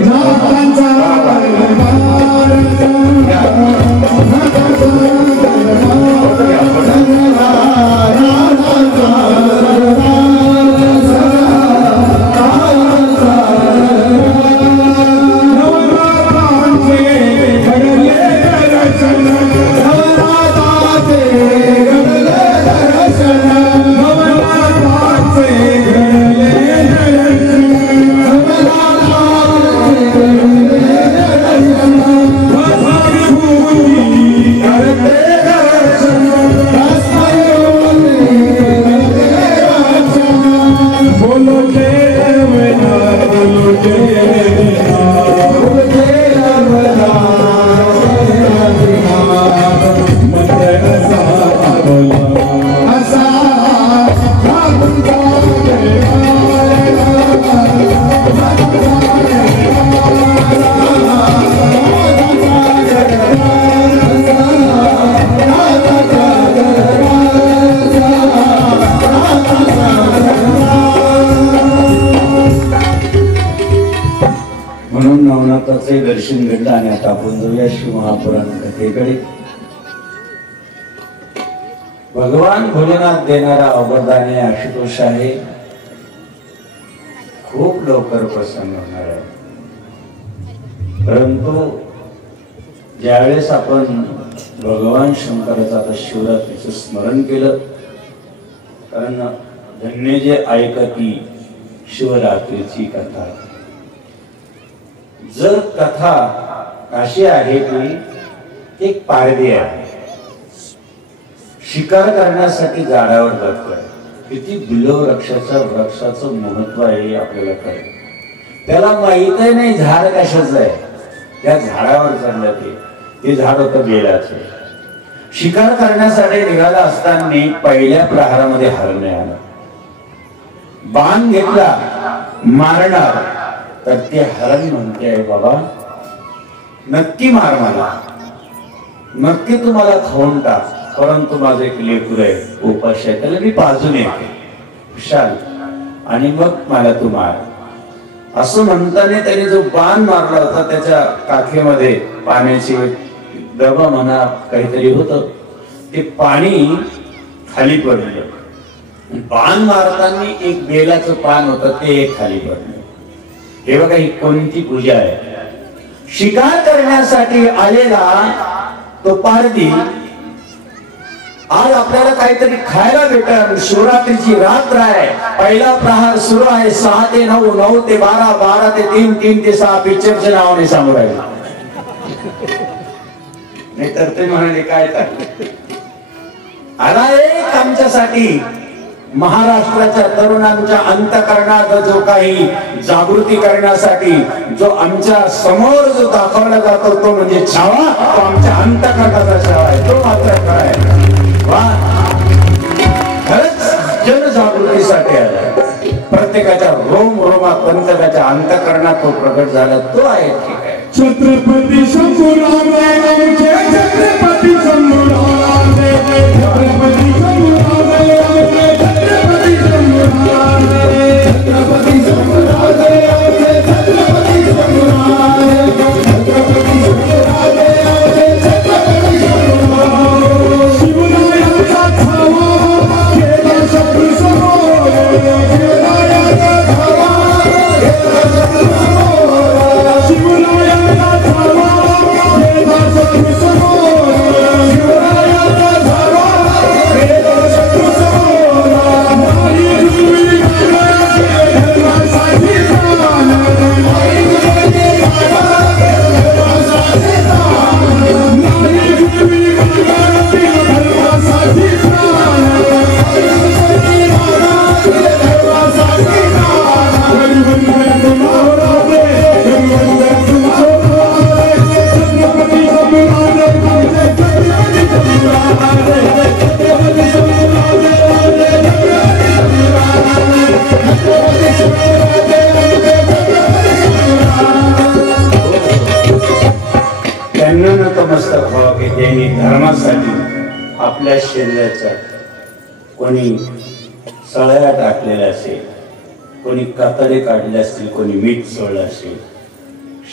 दर्शन घडलं आणि आता आपण जाऊया श्री महापुराण कथेकडे. भगवान भोलेनाथ देणारा अवरदान आशुतोष आहे. खूप लवकर प्रसन्न होणार आहे. परंतु ज्यावेळेस आपण भगवान शंकराचं आता शिवरात्रीचं स्मरण केलं, कारण धन्य जे ऐकती शिवरात्रीची कथा. जर कथा अशी आहे की एक पारधी आहे, शिकार करण्यासाठी झाडावर जातोय. किती बिल्व वृक्षाचं महत्व आहे हे आपल्याला कळेल. त्याला माहितही नाही झाड कशाचं आहे. त्या झाडावर चढलं ते झाड होतं बेलाचं. शिकार करण्यासाठी निघाला असताना पहिल्या प्रहारामध्ये हरणे आला बाण घेतला मारणार तर ते हरण म्हणते बाबा नक्की मार मला, नक्की तुम्हाला खाऊन टाक, परंतु माझं एक लेकरू आहे उपाशी आहे त्याला मी पाजून येते विशाल आणि मग मला तू मार. असं म्हणताना त्याने जो बाण मारला होता त्याच्या काखेमध्ये पाण्याची डबा म्हणा काहीतरी होतं, ते पाणी खाली पडलं. बाण मारताना एक बेलाचं पान होतं ते एक खाली पडलं. हे बघा ही कोणती पूजा आहे. शिकार करण्यासाठी आलेला तो पारधी आज आपल्याला काहीतरी खायला भेटल. शिवरात्रीची रात्र आहे, पहिला प्रहार सुरू आहे 6 ते 9, 9 ते 12, 12 ते 3, 3 ते 6 पिक्चरच्या नावाने सांगू राहिले. नाही तर ते म्हणाले काय आला एक आमच्यासाठी महाराष्ट्राच्या तरुणांच्या अंतःकरणात जो काही जागृती करण्यासाठी जो आमच्या समोर जो दाखवला जातो तो म्हणजे छावा, तो आमच्या अंतःकरणाचा छावा आहे. तो मात्र काय खरंच जनजागृतीसाठी आला. प्रत्येकाच्या रोम रोमात प्रत्येकाच्या अंतःकरणात तो प्रकट झाला तो आहे. ठीक आहे. छत्रपती शंभूराजे आमचे छत्रपती शंभूराजे, छत्रपती शंभूराजे आमचे छत्रपती शंभूराजे, छत्रपती शंभूराजे आमचे छत्रपती शंभूराजे, छत्रपती शंभूराजे आमचे छत्रपती शंभूराजे. शिवरायांचा छावा केला शत्रू समोर, शिवरायांचा छावा केला शत्रू समोर, शिवरायांचा छावा केला शत्रू समोर, शिवरायांचा छावा केला शत्रू समोर. नाही जुळवी धर्मासाठी प्राण, नाही जुळवी धर्मासाठी प्राण, नाही जुळवी धर्मासाठी प्राण, धर्मासाठी प्राण. गरुवंदन तुम्हारा राजे, गरुवंदन तुम्हारा राजे, छत्रपती शंभूराजे आमचे छत्रपती शंभूराजे, छत्रपती शंभूराजे आमचे छत्रपती शंभूराजे, छत्रपती शंभूराजे आमचे छत्रपती शंभूराजे. त्यांना नतमस्तक व्हावं की त्यांनी धर्मासाठी आपल्या शरीराच्या कोणी सळया टाकलेल्या असेल, कोणी कातडे काढले असतील, कोणी मीठ सोडलं असेल,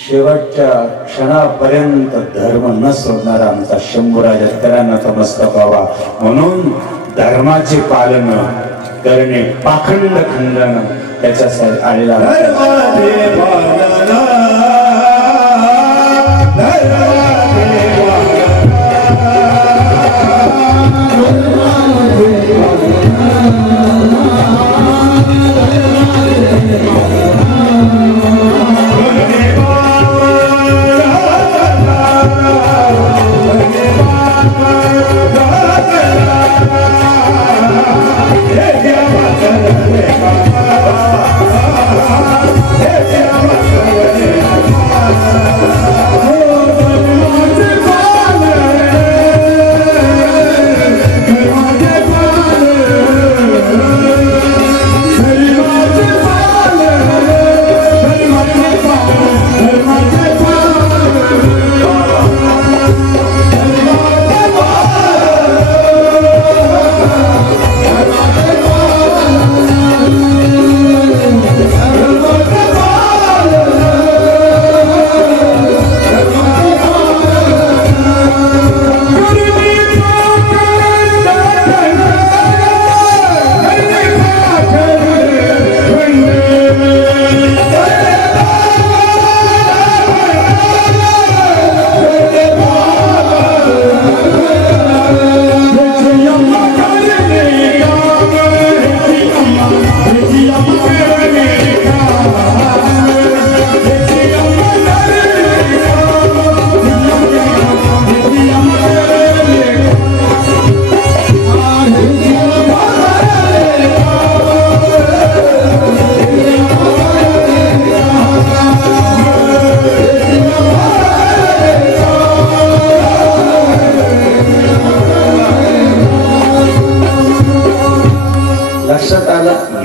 शेवटच्या क्षणापर्यंत धर्म न सोडणारा आमचा शंभूराजा त्याला नतमस्तक व्हावा. म्हणून धर्माचे पालन करणे, पाखंड खंडन त्याच्यासाठी आलेला धर्माचे पालन, धर्माचे पालन.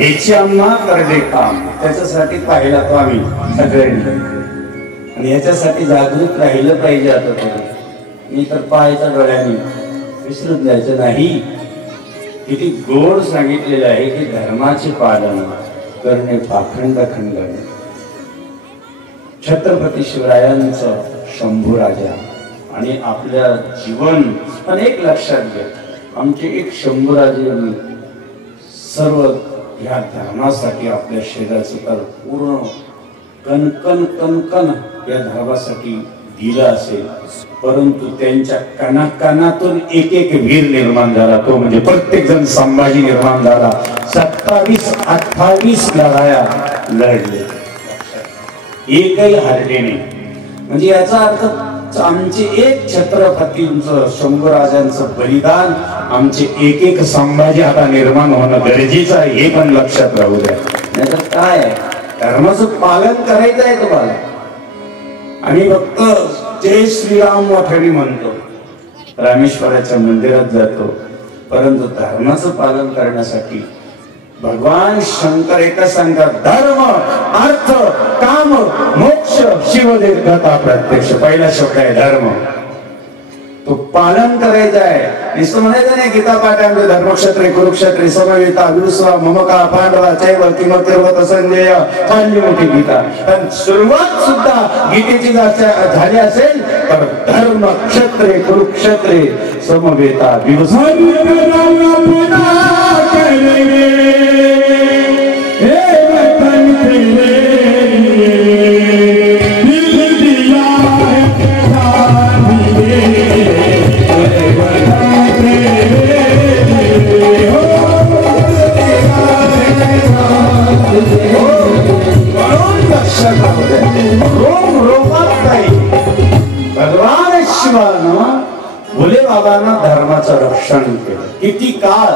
घ्यायची आम्हा करडे काम, त्याच्यासाठी पाहिला तो आम्ही सगळ्यांनी, आणि याच्यासाठी जागृत राहिलं पाहिजे. आता तरी मी तर पाहायचा डोळ्याने विसरून जायचं नाही. किती गोड सांगितलेलं आहे की धर्माचे पालन करणे पाखंड खंडन. छत्रपती शिवरायांचं शंभू राजा आणि आपल्या जीवन पण एक लक्षात घ्या, आमचे एक शंभूराजे सर्व ह्या धर्मासाठी आपल्या शरीराचं तर पूर्ण कणकण कणकण या धर्मासाठी दिलं असेल, परंतु त्यांच्या कणाकणातून एक एक वीर निर्माण झाला, तो म्हणजे प्रत्येक जण संभाजी निर्माण झाला. 27-28 लढाया लढले, एकही हरले नाही. म्हणजे याचा अर्थ आमचे एक छत्रपतींचं शंभूराजांचं बलिदान, आमचे एक एक संभाजी आता निर्माण होणं गरजेचं आहे, हे पण लक्षात राहू द्या. नाहीतर काय आहे, धर्माचं पालन करायचं आहे तुम्हाला. आम्ही फक्त जय श्रीराम वाठणी म्हणतो, रामेश्वराच्या मंदिरात जातो, परंतु धर्माचं पालन करण्यासाठी भगवान शंकर एकच सांगतात, धर्म अर्थ काम मोक्ष शिवदेवता प्रत्यक्ष. पहिला शब्द आहे धर्म, तो पालन करायचा आहे. नुसतं म्हणायचं नाही गीता पाठांमध्ये धर्मक्षेत्रे कुरुक्षेत्रे समवेता विश्वा ममका पांडवा चैव किमतिर्वत संजय, चालली मोठी गीता. पण सुरुवात सुद्धा गीतेची झाली असेल तर धर्म क्षेत्रे कुरुक्षेत्रे समवेता विश्वा. भगवान शिवानं भोले बाबांना धर्माचं रक्षण केलं. किती काळ,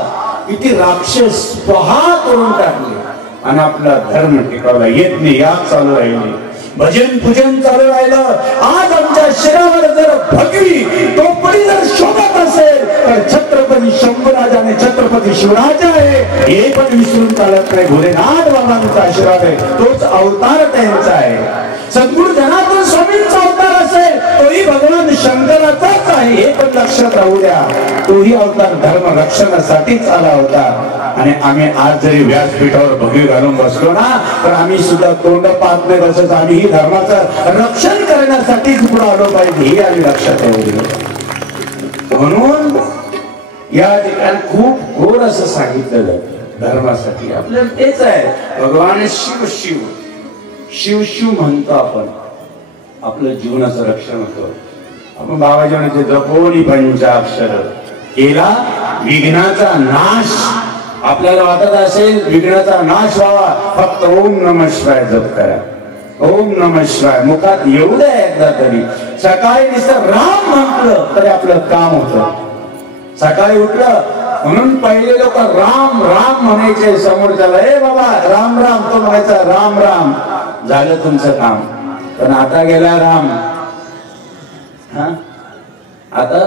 किती राक्षस पहा करून टाकले आणि आपला धर्म टिकवला. येत नाही याद चालू राहिली, भजन पूजन चालू राहिलं. आज आमच्या शरीरावर जर भगवी टोपडी जर शोभत असेल तर छत्रपती शंभूराज आणि छत्रपती शिवराज आहे, हे पण विसरून चालत नाही. भोलेनाथ बाबांचा आशीर्वाद आहे, तोच अवतार त्यांचा आहे. सद्गुरु जनार्दन स्वामींचा अवतार असेल तोही भगवान शंकराचाच आहे, हे पण लक्षात राहू द्या. तोही अवतार धर्म रक्षणासाठीच आला होता. आणि आम्ही आज जरी व्यासपीठावर भगवी घालून बसलो ना, तर आम्ही सुद्धा तोंड पाहत नाही बसत, आम्ही ही धर्माचं रक्षण करण्यासाठीच पुढे आलो पाहिजे, हे आम्ही लक्षात राहू दिलं. म्हणून या ठिकाणी खूप गोड असं सांगितलं जातं धर्मासाठी. आपल्याला तेच आहे, भगवान शिव शिव शिव शिव म्हणतो आपण, आपलं जीवनाचं रक्षण होतं. आपण बाबाजी म्हणायचे जपोनी पंचाक्षर केला विघ्नाचा नाश. आपल्याला वाटत असेल विघ्नाचा नाश व्हावा, फक्त ओम नमः शिवाय जप करा. ओम नमः शिवाय मुखात येऊ द्या एकदा तरी. सकाळी नुसतं राम म्हटलं तरी आपलं काम होतं. सकाळी उठलं म्हणून पहिले लोक राम राम म्हणायचे समोरच्याला, ए बाबा राम राम, तो म्हणायचा राम राम, झालं तुमचं काम. पण आता गेला राम. हा आता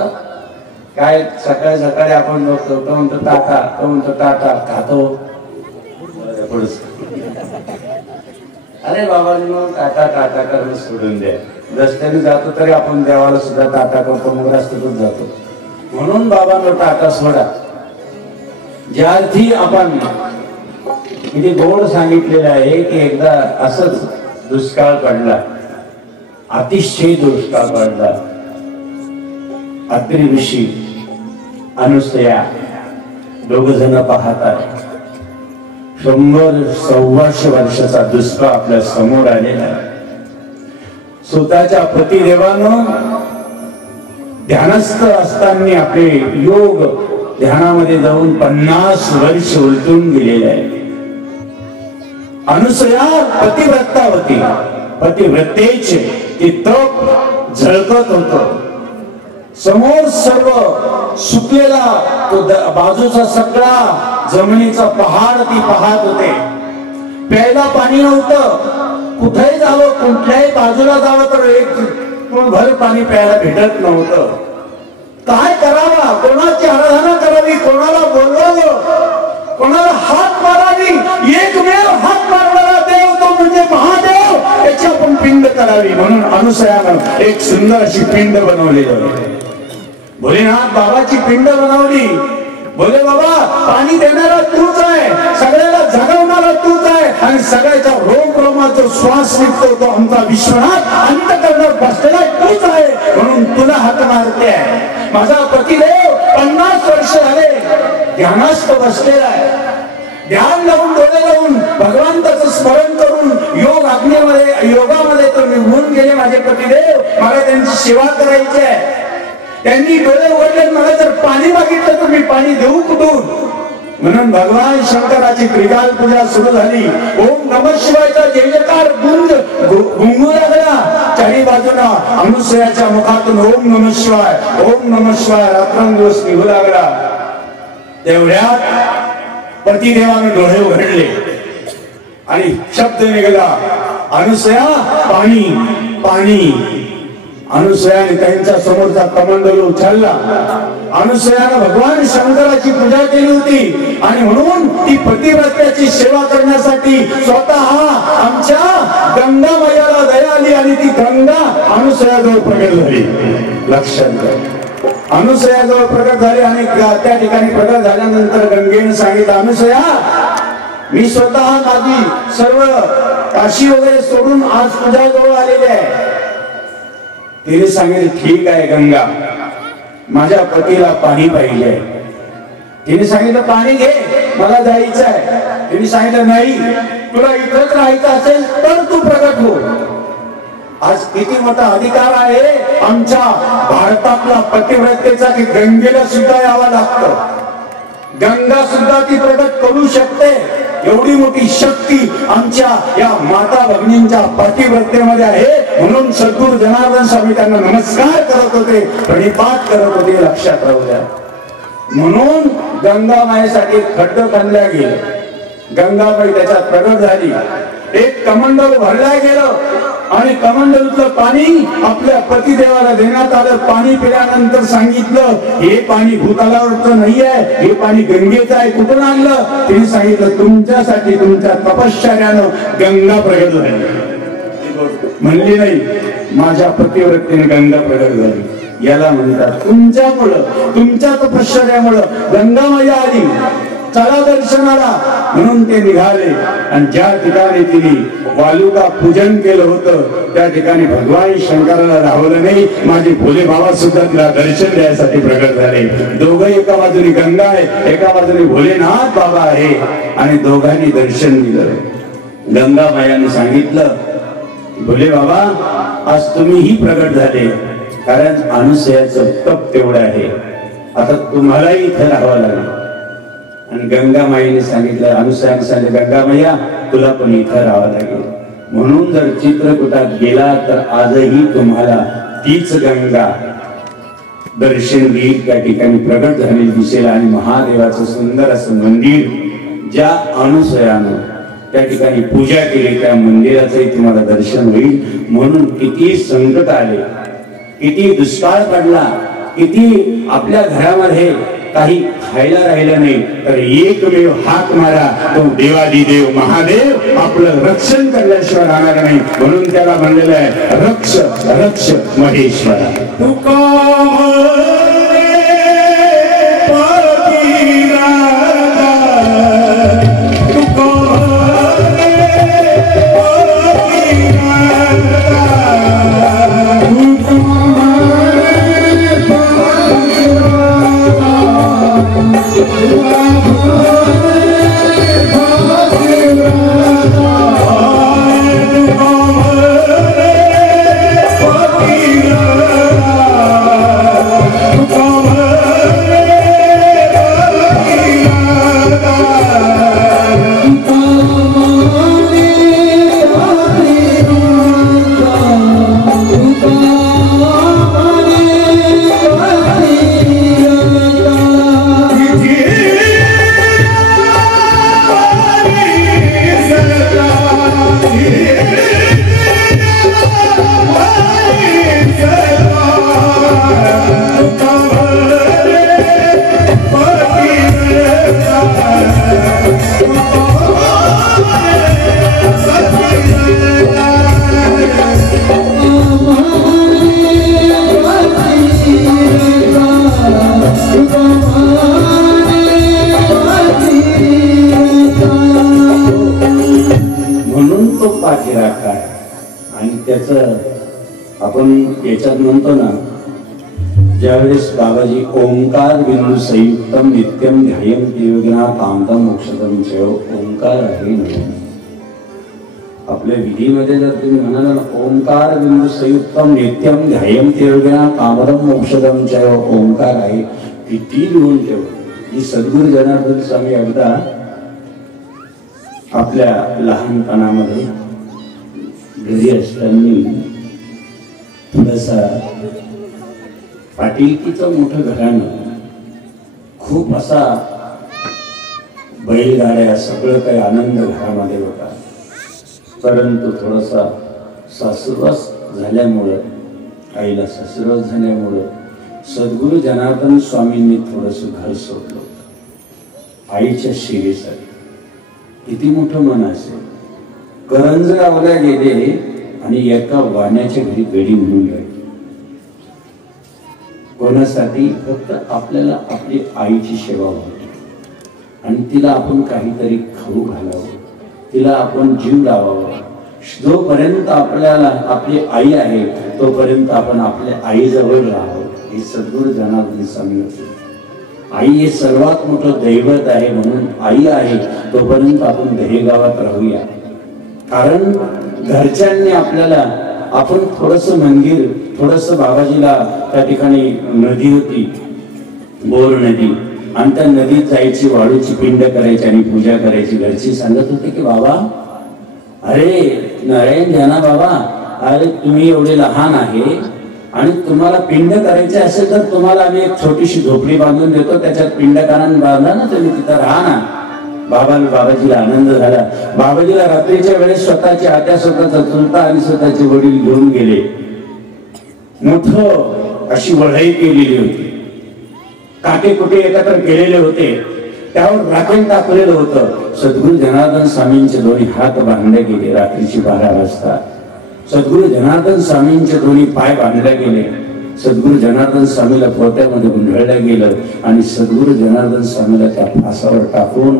काय सकाळी सकाळी आपण बघतो, तो म्हणतो टाटा, तो म्हणतो टाटा खातो. अरे बाबांनो टाटा टाटा करणं सोडून द्या. रस्त्याने जातो तरी आपण देवाला सुद्धा टाटा करतो, मग रस्त्यातच जातो. म्हणून बाबांनो टाटा सोडा. ज्या अर्थी आपण किती गोड सांगितलेलं आहे की एकदा असंच दुष्काळ पडला, अतिशय दुष्काळ पडला. अत्रि ऋषी अनुसया दोघ जण पाहतात. 100-125 वर्षाचा दुष्काळ आपल्या समोर आलेला. स्वतःच्या पतिदेवानं ध्यानस्थ असताना आपले योग ध्यानामध्ये जाऊन 50 वर्ष उलटून गेलेले आहे. अनुसया पतिव्रता होती, पतिव्रतेचे ती तप झळकत होत. समोर सर्व सुकलेला तो बाजूचा सगळा जमिनीचा पहाड ती पाहत होते. प्यायला पाणी नव्हतं, कुठेही जावं कुठल्याही बाजूला जावं तर एक भर पाणी प्यायला भेटत नव्हतं. काय करावा, कोणाची आराधना करावी, कोणाला बोलवावं, कोणाला हात मारावी, एकमेव हात मारणारा देव तो म्हणजे महादेव, त्याची आपण पिंड करावी म्हणून अनुसयानं एक सुंदर अशी पिंड बनवली. भोलेनाथ बाबाची पिंड बनवली. भोले बाबा पाणी देणारा तूच आहे, सगळ्याला जगवणारा तूच आहे आणि सगळ्याच्या रोम रोमाचा श्वास निघतो तो आमचा विश्वनाथ अंतःकरणात बसलेला तूच आहे म्हणून तुला हात मारते. माझा पतिदेव 50 वर्ष झाले ध्यानास्थ बसलेला आहे. ध्यान लावून डोळे लावून भगवंताचं स्मरण करून योग आज्ञेमध्ये योगामध्ये तो निघून गेले माझे पतिदेव. मला त्यांची सेवा करायची आहे. त्यांनी डोळे उघडले, मला जर पाणी मागितलं तर मी पाणी देऊ कुठून? म्हणून भगवान शंकराची त्रिकाल पूजा सुरू झाली. ओम नमः शिवायचा जयकार गुंगू लागला. चारी बाजूला अनुसयाच्या मुखातून ओम नमः शिवाय ओम नमः शिवाय रात्रंदिवस निघू लागला. तेवढ्यात पतिदेवाने डोळे उघडले आणि शब्द निघाला, अनुसया पाणी पाणी. अनुसयाने त्यांच्या समोरचा कमंडलू उचलला. अनुसयाने भगवान शंकराची पूजा केली होती आणि म्हणून ती पतिव्रत्याची सेवा करण्यासाठी स्वतः आमच्या गंगा मैयाला दया आली आणि ती गंगा अनुसयाजवळ प्रकट झाली. लक्षात घ्या, अनुसयाजवळ प्रकट झाली आणि त्या ठिकाणी प्रकट झाल्यानंतर गंगेने सांगितलं, अनुसया मी स्वतः माझी सर्व काशी वगैरे सोडून आज तुझ्याजवळ आलेले आहे. तिने सांगितलं, ठीक आहे गंगा, माझ्या पतीला पाणी पाहिजे. तिने सांगितलं, पाणी घे, मला जायचं आहे. तिने सांगितलं, नाही, तुला इथंच राहायचं असेल तर तू प्रकट हो. आज किती मोठा अधिकार आहे आमच्या भारतातला पतिव्रतेचा की गंगेला सुद्धा यावं लागतं. गंगा सुद्धा ती प्रकट करू शकते. एवढी मोठी शक्ती आमच्या या माता भगिनींच्या पतिव्रतेमध्ये आहे. म्हणून सद्गुरू जनार्दन स्वामी त्यांना नमस्कार करत होते, प्रणिपात करत होते. लक्षात राहू द्या. म्हणून गंगा मायेसाठी खड्ड बांधल्या गेलं. गंगाबाई त्याच्यात प्रगट झाली. एक कमंडल भरल्या गेलं आणि कमंडलूतलं पाणी आपल्या पतिदेवाला देण्यात आलं. पाणी पिल्यानंतर सांगितलं, हे पाणी भूतलावरचं नाही आहे, हे पाणी गंगेचं आहे. कुठून आणलं? तिने सांगितलं, तुमच्यासाठी तुमच्या तपश्चर्यानं गंगा प्रगट झाली. म्हणली नाही, माझ्या पतिव्रतेने गंगा प्रगट झाली. याला म्हणतात तुमच्यामुळं, तुमच्या तपश्चर्यामुळं गंगा मैया आली. चला दर्शनाला म्हणून ते निघाले आणि ज्या ठिकाणी तिने वालुका पूजन केलं होतं त्या ठिकाणी भगवान शंकराला राहवलं नाही. माझे भोले बाबा सुद्धा तिला दर्शन द्यायसाठी प्रगट झाले. दोघं एका बाजूने गंगा आहे, एका बाजूने भोलेनाथ बाबा आहे आणि दोघांनी दर्शन दिलं. गंगा मायाने सांगितलं, भोले बाबा आज तुम्हीही प्रगट झाले कारण अनुसयाचं तप तेवढं आहे, आता तुम्हालाही इथे राहावं लागेल. आणि गंगा माईने सांगितलं, अनुसयाने सांगितलं, गंगा मैया तुला पण इथं राहावं लागेल. म्हणून जर चित्रकूटात गेला तर आजही तुम्हाला तीच गंगा दर्शन देईल. त्या ठिकाणी प्रगट झालेली दिसेल आणि महादेवाचं सुंदर असं मंदिर ज्या अनुसयानं त्या ठिकाणी पूजा केली त्या मंदिराचंही तुम्हाला दर्शन होईल. म्हणून किती संकट आले, किती दुष्काळ पडला, किती आपल्या घरामध्ये काही खायला राहिलं नाही तर एकमेव हाक मारा, तो देवादिदेव महादेव आपलं रक्षण करण्याशिवाय राहणार नाही. म्हणून त्याला म्हणलेलं आहे, रक्ष रक्ष महेश्वरा. आहे काय आणि त्याचं आपण याच्यात म्हणतो ना, ज्यावेळेस बाबाजी ओंकार बिंदू संयुक्तम नित्यम ध्यायम योगिना कामदम मोक्षदम चय, ओंकार आहे म्हणून आपल्या विधीमध्ये जर तुम्ही म्हणाल ना, ओंकार बिंदू संयुक्तम नित्यम ध्यायम योगिना कामदम मोक्षदम चय, ओंकार आहे, किती लिहून ठेव. ही सद्गुरू जनार्दन स्वामी एकदा आपल्या लहानपणामध्ये घरी असताना थोडासा पाटीलकीचं मोठं घराणं, खूप असा बैलगाड्या सगळं काही आनंद घरामध्ये होता. परंतु थोडासा सासुरवास झाल्यामुळं, आईला सासुरवास झाल्यामुळं सद्गुरू जनार्दन स्वामींनी थोडस घर सोडलं होतं आईच्या सेवेसाठी. किती मोठं मन असेल. करंजगावला गेले आणि एका वाण्याच्या घरी गडी म्हणून राहिले. कोणासाठी? फक्त आपल्याला आपली आईची सेवा व्हावी आणि तिला आपण काहीतरी खाऊ घालावं, तिला आपण जीव लावावा. जोपर्यंत आपल्याला आपली आई आहे तोपर्यंत आपण आपल्या आईजवळ राहावं. हे सद्गुरू जनार्दन स्वामी होते. आई हे सर्वात मोठं दैवत आहे, म्हणून आई आहे तोपर्यंत आपण दहेगावात राहूया. कारण घरच्यांनी आपल्याला, आपण थोडस मंदिर, थोडस बाबाजीला, त्या ठिकाणी नदी होती, बोर नदी, आणि त्या नदीत जायची, वाळूची पिंड करायची आणि पूजा करायची. घरची सांगत होते की बाबा, अरे नारायण जना बाबा, अरे तुम्ही एवढे लहान आहे आणि तुम्हाला पिंड करायचे असेल तर तुम्हाला आम्ही एक छोटीशी झोपडी बांधून देतो, त्याच्यात पिंड कारण बांधा ना, तुम्ही तिथं राहा ना. बाबाजीला आनंद झाला. बाबाजीला रात्रीच्या वेळेस स्वतःची आत्या, स्वतःचा चुलता आणि स्वतःचे वडील घेऊन गेले. मोठं अशी वढाई केलेली होती, काटे कुटे एकत्र केलेले होते, त्यावर राखण टाकलेलं होतं. सद्गुरू जनार्दन स्वामींचे दोन्ही हात बांधले गेले. रात्रीची 12 वाजता सद्गुरू जनार्दन स्वामींचे दोन्ही पाय बांधले गेले. सद्गुरू जनार्दन स्वामीला पोत्यामध्ये गुंढळलं गेलं आणि सद्गुरू जनार्दन स्वामीला त्या फासावर टाकून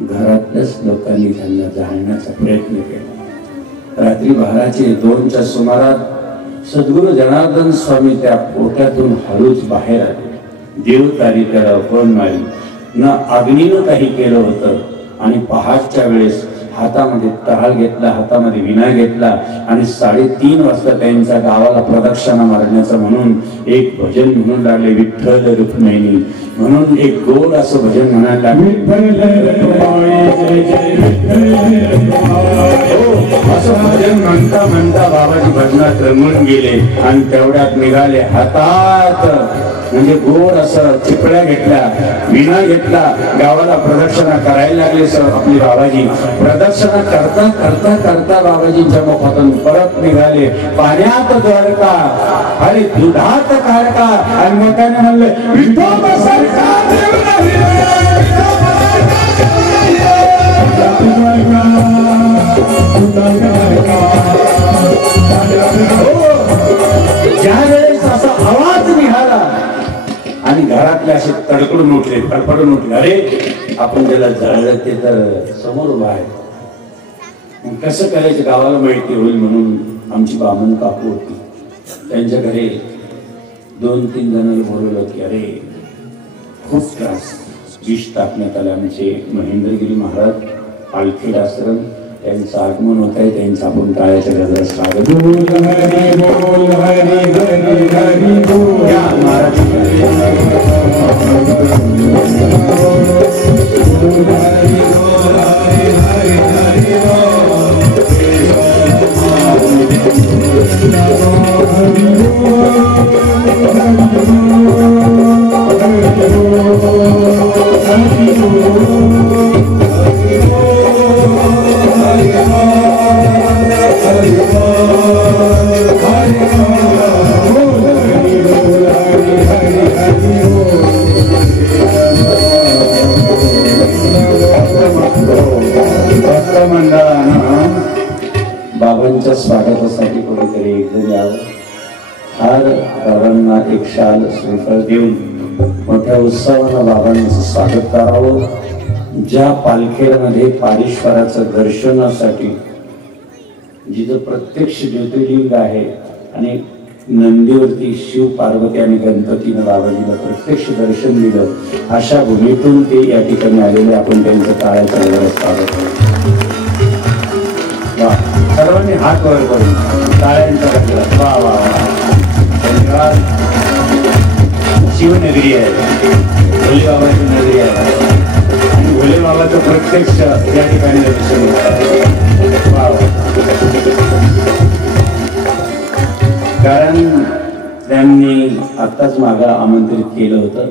घरातल्याच लोकांनी त्यांना जाळण्याचा प्रयत्न केला. रात्री 12:02च्या सुमारात सद्गुरू जनार्दन स्वामी त्या पोत्यातून हळूच बाहेर आले. देवतारी त्याला कोण नाही, न अग्नीनं काही केलं होतं. आणि पहाटच्या वेळेस हातामध्ये टहाल घेतला, हातामध्ये विना घेतला आणि 3:30 वाजता त्यांच्या गावाला प्रदक्षिणा मारण्याचं म्हणून एक भजन म्हणून लागले. विठ्ठल रुक्मिणी म्हणून एक गोड असं भजन म्हणायला लागले. असं भजन म्हणता म्हणता बाबाजी भजनात रंगून गेले आणि तेवढ्यात निघाले. हातात म्हणजे गोड असं चिपळ्या घेतल्या, विना घेतला, गावाला प्रदक्षिणा करायला लागले. आपली बाबाजी प्रदक्षिणा करता करता करता बाबाजींच्या मुखातून परत निघाले. पाण्यात द्वारका अरे दुधात कारका, आणि मोठ्याने म्हणले विठोबा सरकार ज्यावेळेस असा आवाज निघाला आणि घरातले असे तडकडून उठले, फडफडून उठले. अरे आपण ज्याला जळलं ते तर समोर उभा आहे, कसं करायचं, गावाला माहिती होईल म्हणून आमची बामण काकू होती, त्यांच्या घरी 2-3 जणांना बोलवलं की अरे खूप त्रास. विष टाकण्यात आलं. आमचे महेंद्रगिरी महाराज पालखी आश्रम त्यांचं आगमन होत आहे, त्यांचं आपण टाळ्याच्या गजरात स्वागत. बाबांच्या स्वागतासाठी कोणीतरी एक जण यावं. हार बाबांना एक शाल श्रीफळ देऊन मोठ्या उत्साहानं बाबांचं स्वागत करावं. ज्या पालखेडमध्ये पारेश्वराचं दर्शनासाठी जिथं प्रत्यक्ष ज्योतिर्लिंग आहे आणि नंदीवरती शिव पार्वती आणि गणपतीनं बाबाजीला प्रत्यक्ष दर्शन दिलं, अशा भूमीतून ते या ठिकाणी आलेले. आपण त्यांचं टाळ्याचा स्वागत करू. वा, सर्वांनी हात वर करून टाळ्यांचा गजर. वा वा वा, धन्यवाद. शिवनगरी आहे, भोले बाबाची नगरी आहे आणि भोले बाबाचं प्रत्यक्ष या ठिकाणी दर्शन होतं. कारण त्यांनी आत्ताच मागा आमंत्रित केलं होतं.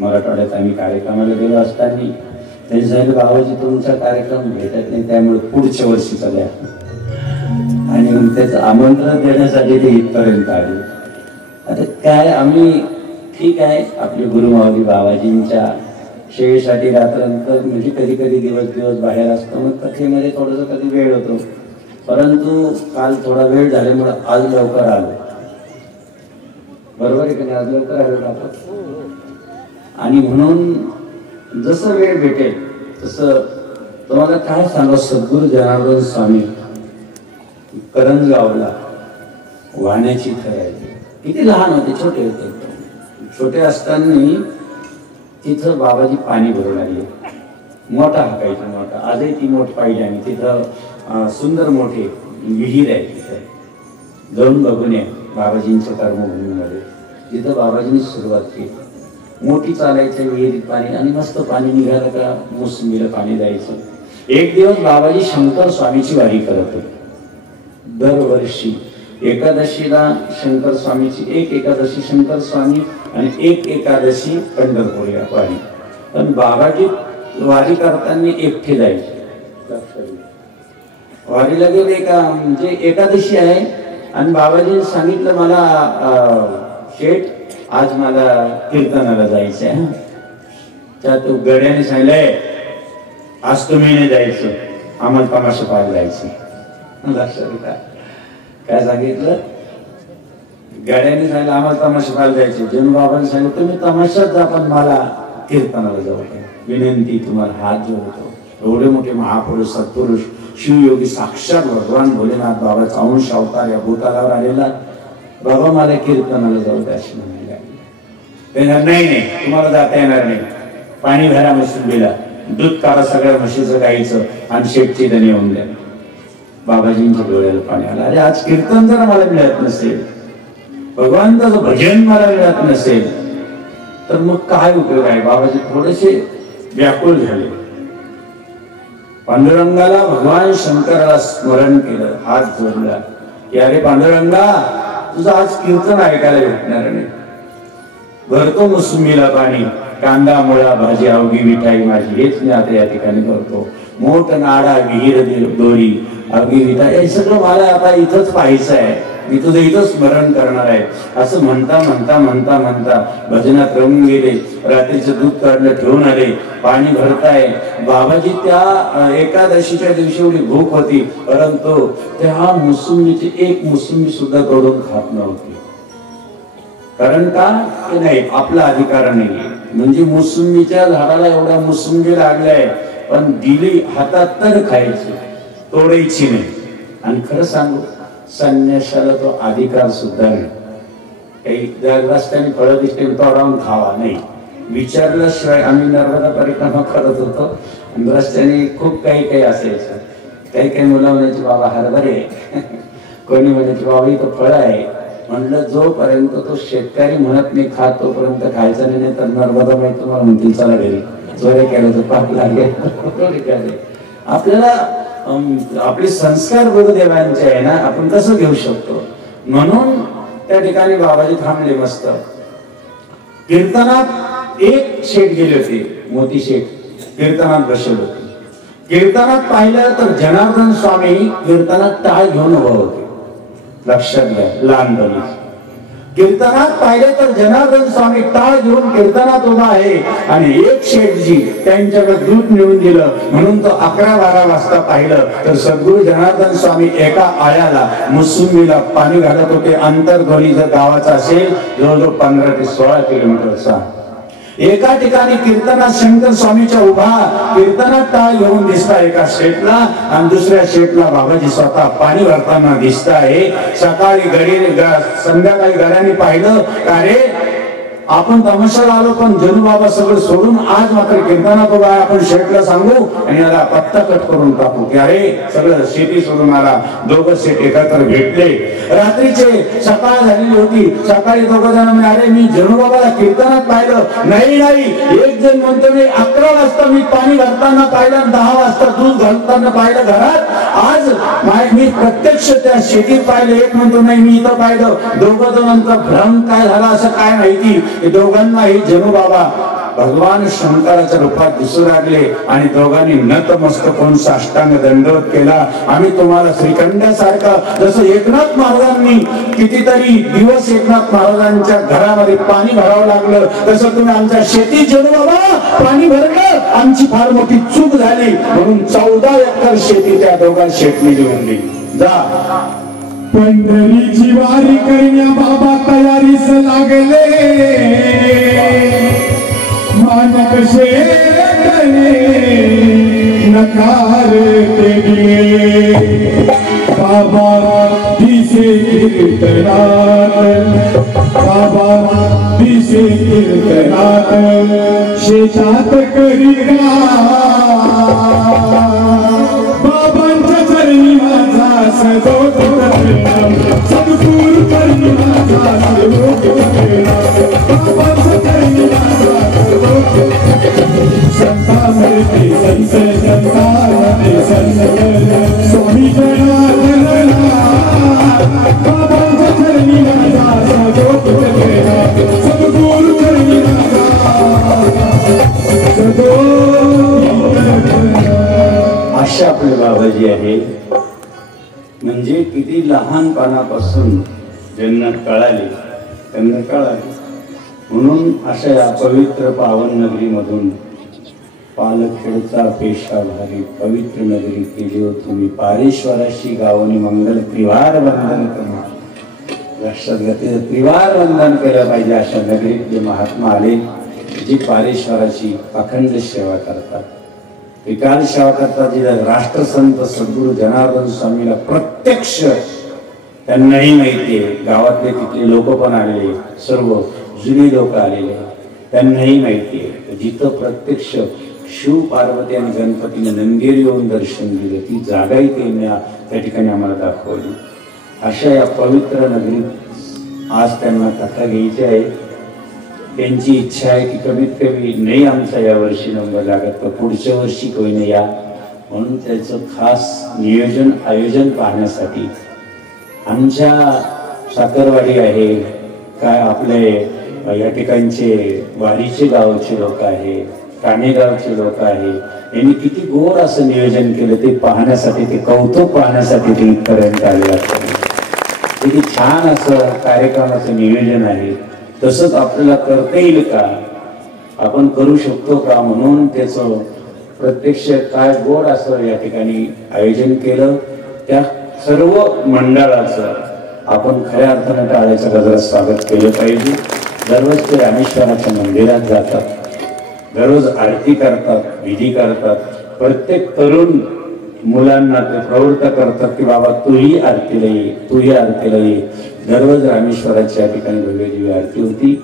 मराठवाड्यात आम्ही कार्यक्रमाला गेलो असताना त्यांनी सांगितलं, बाबाजी तुमचा कार्यक्रम भेटत नाही, त्यामुळे पुढच्या वर्षी चालू. आणि त्याचं आमंत्रण देण्यासाठी ते इथपर्यंत आले. आता काय, आम्ही ठीक आहे, आपले गुरुमाऊली बाबाजींच्या सेवेसाठी रात्रंतर म्हणजे कधी कधी दिवस बाहेर असतो, मग कथेमध्ये थोडंसं कधी वेळ होतो. परंतु काल थोडा वेळ झाल्यामुळे आज लवकर आलो. बरोबर आहे की नाही? आज लवकर आलो आपण. आणि म्हणून जसं वेळ भेटेल तसं तुम्हाला काय सांगा. सद्गुरू जनार्दन स्वामी करंजगावला वाहण्याची ठरायची. किती लहान होते, छोटे होते. छोटे असताना तिथं बाबाजी पाणी भरून आले. मोठा हाकायचा, मोठा. आजही ती मोठ पाहिली आणि तिथं सुंदर मोठे विहीर आहे. तिथं जाऊन बघून या बाबाजींच्या कर्मभूमीमध्ये. तिथं बाबाजींनी सुरुवात केली. मोठी चालायचं विहिरीत पाणी आणि मस्त पाणी निघालं का मोसंबीला पाणी द्यायचं. एक दिवस बाबाजी शंकर स्वामीची वारी करत होते. दरवर्षी एकादशीला शंकर स्वामीची, एक एकादशी शंकर स्वामी आणि एक एकादशी पंढरपूर या वारी. पण बाबाजी वारी करताना एकटे जायचे. वारीला गेले का म्हणजे एकादशी आहे आणि बाबाजींनी सांगितलं, मला शेठ आज मला कीर्तनाला जायचं आहे. त्यात गड्याने सांगितलंय, आज तुम्ही नाही जायचं, आम्हाला तमाशा पाहायला जायचं. लक्षात काय सांगितलं? गाड्याने सांगितलं आम्हाला तमाशा पाहायला जायचे. जन बाबांनी सांगितलं तुम्ही तमाशात जा, पण मला कीर्तनाला जाऊ. विनंती, तुम्हाला हात जोडतो. एवढे मोठे महापुरुष सत्पुरुष शिवयोगी साक्षात भगवान भोलेनाथ बाबाचा अंश अवतार या भूतालावर आलेला, बाबा मला कीर्तनाला जाऊ द्या अशी म्हणायला लागली. नाही, तुम्हाला जाता येणार नाही. पाणी भरा मोसंबीला, दूध काढा सगळ्या म्हशीचं गाईचं आणि शेपची दणी येऊन द्या. बाबाजींच्या डोळ्याला पाणी आलं. अरे आज कीर्तन जर मला मिळत नसेल, भगवंताचं भजन मला मिळत नसेल, तर मग काय उपयोग आहे? बाबाजी थोडेसे व्याकुळ झाले. पांडुरंगाला भगवान शंकराला स्मरण केलं, हात जोडला की अरे पांडुरंगा, तुझं आज कीर्तन ऐकायला भेटणार नाही. भरतो मोसंबीला पाणी, कांदा मुळा भाजी अवघी मिठाई माझी, हेच मी आता या ठिकाणी करतो. मोठ नाडा विहीर दोरी अवघी मिठाई, हे सगळं मला आता इथंच पाहायचं आहे. मी तुझं इथं स्मरण करणार आहे. असं म्हणता म्हणता म्हणता म्हणता भजनात रमून गेले. रात्रीचं दूध काढलं ठेवून आले, पाणी भरताय. बाबाजी त्या एकादशीच्या दिवशी एवढी भूक होती, परंतु त्या मोसंबीची एक मोसंबी सुद्धा तोडून खात नव्हती. कारण का नाही, आपला अधिकार नाही. म्हणजे मोसंबीच्या झाडाला एवढ्या मोसंबी लागलाय, पण दिली हातात तर खायची, तोडायची नाही. आणि खरं सांगू, संन्यासाला तो अधिकार सुद्धा नाही. काही रस्त्याने फळं दिसते तोडावून खावा नाही, विचारल्याशिवाय. आम्ही नर्मदा परिक्रमा करत होतो आणि रस्त्याने खूप काही असायचं. काही मुलं म्हणायची बाबा हरभरे, कोणी म्हणायची बाबा इथं फळ आहे. म्हणलं जोपर्यंत तो शेतकरी म्हणत नाही खात तोपर्यंत खायचं नाही, तर नर्मदा माहिती तुम्हाला म्हणतील चला घरी चोरे केलं तर पाप लागेल. आपल्याला आपले संस्कार गुरुदेवांचे आहे ना, आपण कसं घेऊ शकतो. म्हणून त्या ठिकाणी बाबाजी थांबले. मस्त कीर्तनात एक शेठ गेले होते, मोती शेठ कीर्तनात बसले होते. कीर्तनात पाहिलं तर जनार्दन स्वामी कीर्तनात टाळ घेऊन उभा होते. लक्षात घ्या, लहानपणी कीर्तनात पाहिले तर जनार्दन स्वामी टाळ घेऊन कीर्तनात उभा आहे आणि एक शेठजी त्यांच्याकडे दूध नेऊन दिलं. म्हणून तो 11-12 वाजता पाहिलं तर सद्गुरू जनार्दन स्वामी एका आळ्याला मोसंबीला पाणी घालत होते. अंतरध्वनी जर गावाचा असेल जवळजवळ 15 ते 16 किलोमीटरचा. एका ठिकाणी कीर्तनात शंकर स्वामीच्या उभा कीर्तनात टाळ घेऊन दिसता एका शेटला आणि दुसऱ्या शेटला बाबाजी स्वतः पाणी भरताना दिसत आहे. सकाळी संध्याकाळी घराने पाहिलं का रे आपण तमाशाला आलो पण जणू बाबा सगळं सोडून आज मात्र कीर्तनात उभा आहे. आपण शेटला सांगू आणि याला पत्ता कट करून टाकू की अरे सगळं शेती सोडून आला. दोघं शेट एकत्र भेटले. रात्रीचे सकाळ झालेली होती. सकाळी दोघं जण म्हणे अरे मी जणू बाबाला कीर्तनात पाहिलं. नाही एक जण म्हणतो मी 11 वाजता मी पाणी घालताना पाहिलं, 10 वाजता दूध घालताना पाहिलं घरात. आज मी प्रत्यक्ष त्या शेतीत पाहिलं. एक म्हणतो नाही मी इथं पाहिलं. दोघं जणांचा भ्रम काय झाला असं काय माहिती. दोघांनाही जणू बाबा भगवान शंकराच्या रूपात दिसू लागले आणि दोघांनी नतमस्तक होऊन साष्टांग दंडवत केला. आम्ही तुम्हाला श्रीखंडासारखा जसं एकनाथ महाराजांनी कितीतरी दिवस एकनाथ महाराजांच्या घरामध्ये पाणी भरावं लागलं तसं तुम्ही आमच्या शेतीत जणू बाबा पाणी भरलं. आमची फार मोठी चूक झाली म्हणून 14 एकर शेती त्या दोघां शेतनी देऊन दिली. जा पंढरीची वारी करण्या बाबा तयारीस लागले. मानक शेतने नकार ते दिले. बाबा दिसे कीर्तनात, बाबा दिसे कीर्तनात शेतात करीरा. बाबांच्या चरणी माझा सजोत सद्गुरु चरणी माझा सजोत बाबांच्या चरणी माझा संतामध्ये संत संतामध्ये संत स्वामी जनार्दना. बाबांच्या चरणी माझा सजोत सद्गुरु चरणी माझा सजोत. अशा आपले बाबाजी आहे. म्हणजे किती लहानपणापासून ज्यांना कळाले त्यांना कळाले. म्हणून अशा या पवित्र पावन नगरीमधून पालखेडचा पेशा भारी पवित्र नगरी केली हो तुम्ही. पारेश्वराशी गावाने मंगल त्रिवार वंदन करा. लक्षात घ्या ते त्रिवार वंदन केलं पाहिजे. अशा नगरीतले महात्मा आले जे पारेश्वराची अखंड सेवा करतात, विकाल सेवा करतात. जे राष्ट्रसंत सद्गुरु जनार्दन स्वामीला प्रत्यक्ष त्यांनाही माहिती आहे. गावातले तिथले लोक पण आलेले, सर्व जुने लोक आलेले त्यांनाही माहिती आहे. जिथं प्रत्यक्ष शिव पार्वती आणि गणपतीने नंदीर येऊन दर्शन दिलं ती जागाही त्यांनी त्या ठिकाणी आम्हाला दाखवली. अशा या पवित्र नगरीत आज त्यांना कथा घ्यायची आहे. त्यांची इच्छा आहे की कमीत कमी नाही आमचा या वर्षी नंबर लागत तर पुढच्या वर्षी कोणी या. म्हणून त्याचं खास नियोजन आयोजन पाहण्यासाठी आमच्या साखरवाडी आहे काय आपले या ठिकाणचे वारीचे गावचे लोक आहे, कानेगावचे लोक आहे, यांनी किती गोड असं नियोजन केलं ते पाहण्यासाठी, ते कौतुक पाहण्यासाठी ते इथपर्यंत आले असतात. किती छान असं कार्यक्रमाचं नियोजन आहे. तसंच आपल्याला करता येईल का, आपण करू शकतो का, म्हणून त्याचं प्रत्यक्ष काय गोड असं या ठिकाणी आयोजन केलं. त्या सर्व मंडळाचं आपण खऱ्या अर्थानं टाळ्याच्या गजरात स्वागत केलं पाहिजे. दररोज ते रामेश्वराच्या मंदिरात जातात, दररोज आरती करतात, विधी करतात. प्रत्येक तरुण मुलांना ते प्रवृत्त करतात की बाबा तूही आरतीला ये, तूही आरतीला ये. दररोज रामेश्वराच्या ठिकाणी भव्य दिव्य आरती होती.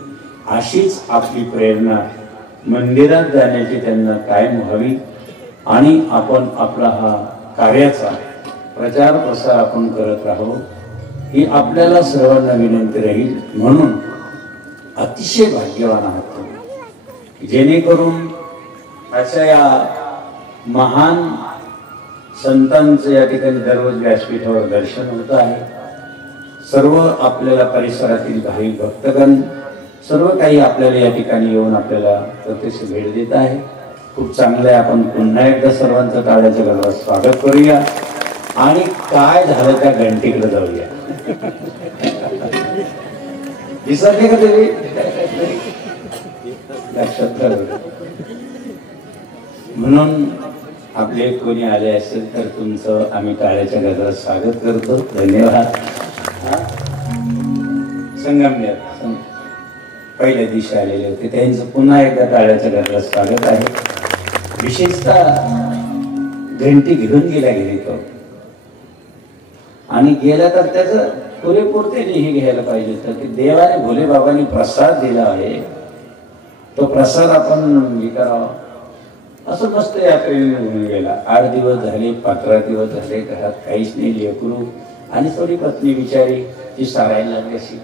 अशीच आपली प्रेरणा मंदिरात जाण्याची त्यांना कायम व्हावी आणि आपण आपला हा कार्याचा प्रचार प्रसार आपण करत राहू ही आपल्याला सर्वांना विनंती राहील. म्हणून अतिशय भाग्यवान आहात जेणेकरून अशा या महान संतांचं या ठिकाणी दररोज व्यासपीठावर दर्शन होत आहे. सर्व आपल्याला परिसरातील भाविक भक्तगण सर्व काही आपल्याला या ठिकाणी येऊन आपल्याला प्रत्यक्ष भेट देत आहे. खूप चांगलं आहे. आपण पुन्हा एकदा सर्वांचं टाळ्याच्या गजरात स्वागत करूया आणि काय झालं त्या घंटीकडे जाऊया. विसरले का तुम्ही? लक्षात ठेवा. म्हणून आपले कोणी आले असेल तर तुमचं आम्ही टाळ्याच्या गजरात स्वागत करतो. धन्यवाद. संगमनेर पहिल्या दिवशी आलेले होते, त्यांचं पुन्हा एकदा टाळ्याच्या घराला स्वागत आहे. विशेषतः घंटी घेऊन गेला गेली तो, आणि गेला तर त्याचं पुरेपूर त्याने हे घ्यायला पाहिजे तर की देवाने भोले बाबांनी प्रसाद दिला आहे, तो प्रसाद आपण हे करावा. असं मस्त यात्रेने निघून गेला. 8 दिवस झाले, 15 दिवस झाले, घरात काहीच नाही लेकरू, आणि थोडी पत्नी बिचारी ती सारायला लागली. अशी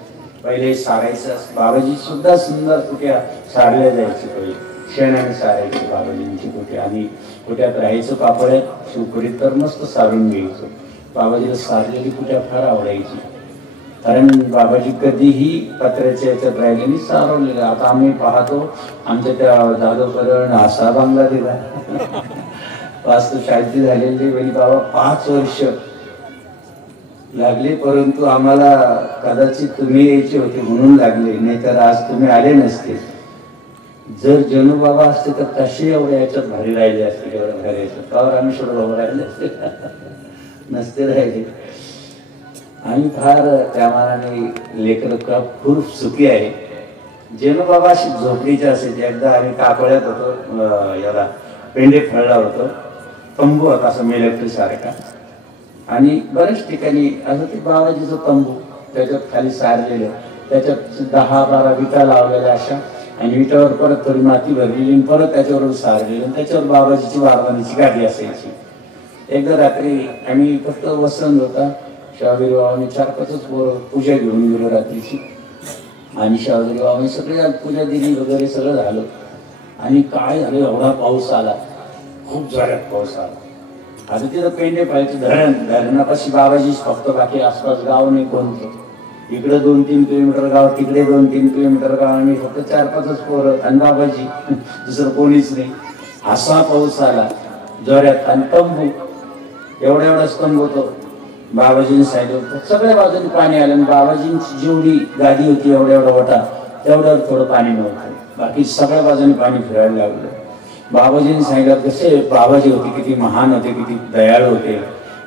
पहिले सारायचं, बाबाजी सुद्धा सुंदर कुट्या सारल्या जायची, पहिले शेणाने सारायची बाबाजींची कुट्या, आणि कुट्यात राहायचं पापड्यात शिवपुरीत तर मस्त सारून घ्यायचं. बाबाजीला सारलेली कुट्या फार आवडायची, कारण बाबाजी कधीही पत्र्याच्या याच्यात राहिले नाही, सारवलेलं. आता आम्ही पाहतो आमच्या त्या जाधवकरण असा बांगला दिला वास्तुशांती झालेली वेळी बाबा 5 वर्ष लागले, परंतु आम्हाला कदाचित तुम्ही यायचे होते म्हणून लागले, नाही तर आज तुम्ही आले नसते. जर जनू बाबा असते तर कसे एवढ्या याच्यात भारी राहिले असते, एवढ्या भारी याच्यात त्यावर आम्ही सोडून बाबा राहिले असते नसते राहिले. आम्ही फार त्या मानाने लेकर खूप सुखी आहे. जेणू बाबा अशी झोपडीचे असायचे. एकदा आम्ही कापड्यात होतो, याला पेंडे फळला होतो, तंबू होता असं मिलिटरी सारखा, आणि बऱ्याच ठिकाणी असं ते बाबाजीचं तंबू, त्याच्यात खाली सारलेलं, त्याच्यात 10-12 विटा लावलेल्या अशा, आणि विटावर परत थोडी माती भरलेली, परत त्याच्यावर सारलेली, आणि त्याच्यावर बाबाजीची बारवानीची गादी असायची. एकदा रात्री आम्ही फक्त वसंत होता, शाहूगिरी बाबांनी 4-5 पूजा घेऊन गेलो रात्रीची, आणि शाहूगिरी बाबांनी सगळ्या पूजा दिली वगैरे सगळं झालं. आणि काय झालं, एवढा पाऊस आला, खूप जोरात पाऊस आला. आता तिथं पेंडे पाहिजे, धरणापाशी बाबाजीच फक्त, बाकी आसपास गाव नाही कोणतं. इकडे 2-3 किलोमीटर गाव, तिकडे 2-3 किलोमीटर गाव, आणि फक्त 4-5 पोरं आणि बाबाजी, दुसरं कोणीच नाही. असा पाऊस आला जोरात, आणि तंबू एवढा स्तंभ होतो. बाबाजीने सांगितलं सगळ्या बाजूने पाणी आलं, आणि बाबाजींची जेवढी गादी होती एवढा वटा, तेवढ्यावर थोडं पाणी नव्हतं, बाकी सगळ्या बाजूने पाणी फिरायला लागलं. बाबाजींनी सांगितलं कसे बाबाजी होते, किती महान होते, किती दयाळू होते,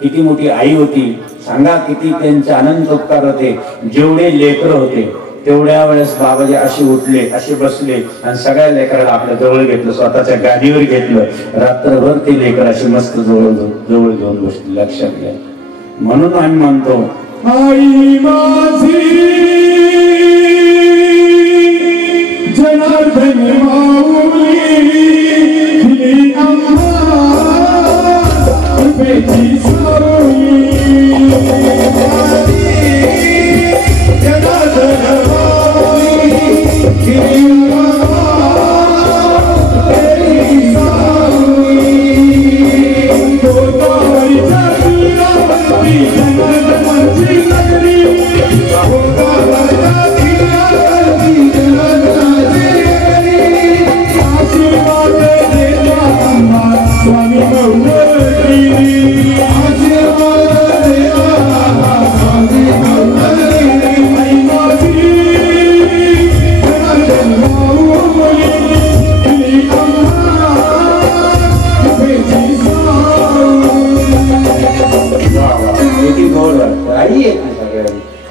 किती मोठी आई होती, सांगा किती त्यांचे अनंत उपकार होते. जेवढे लेकर होते तेवढ्या वेळेस बाबाजी असे उठले, असे बसले, आणि सगळ्या लेकराला आपल्या जवळ घेतलं, स्वतःच्या गादीवर घेतलं. रात्रभर ते लेकर असे मस्त जवळ घेऊन बसले. लक्षात घ्या. म्हणून आम्ही म्हणतो आई माझी जनार्दन माऊली दिली आम्हा कृपेची सावली. जनार्दन माऊली दिली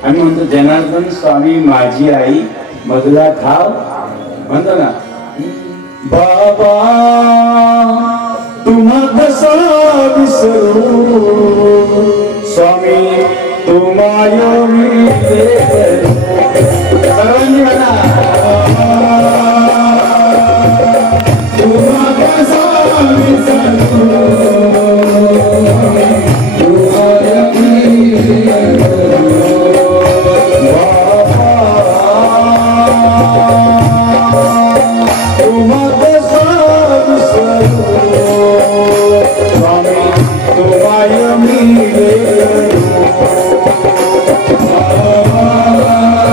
आम्ही म्हणतो जनार्दन स्वामी माझी आई मधुरा ठाव म्हणतो ना. बाबा तुम्हा कसा विसरू स्वामी तुम्हायो मी सर्वांनी म्हणा तुम्हा कसा विसरू Bye.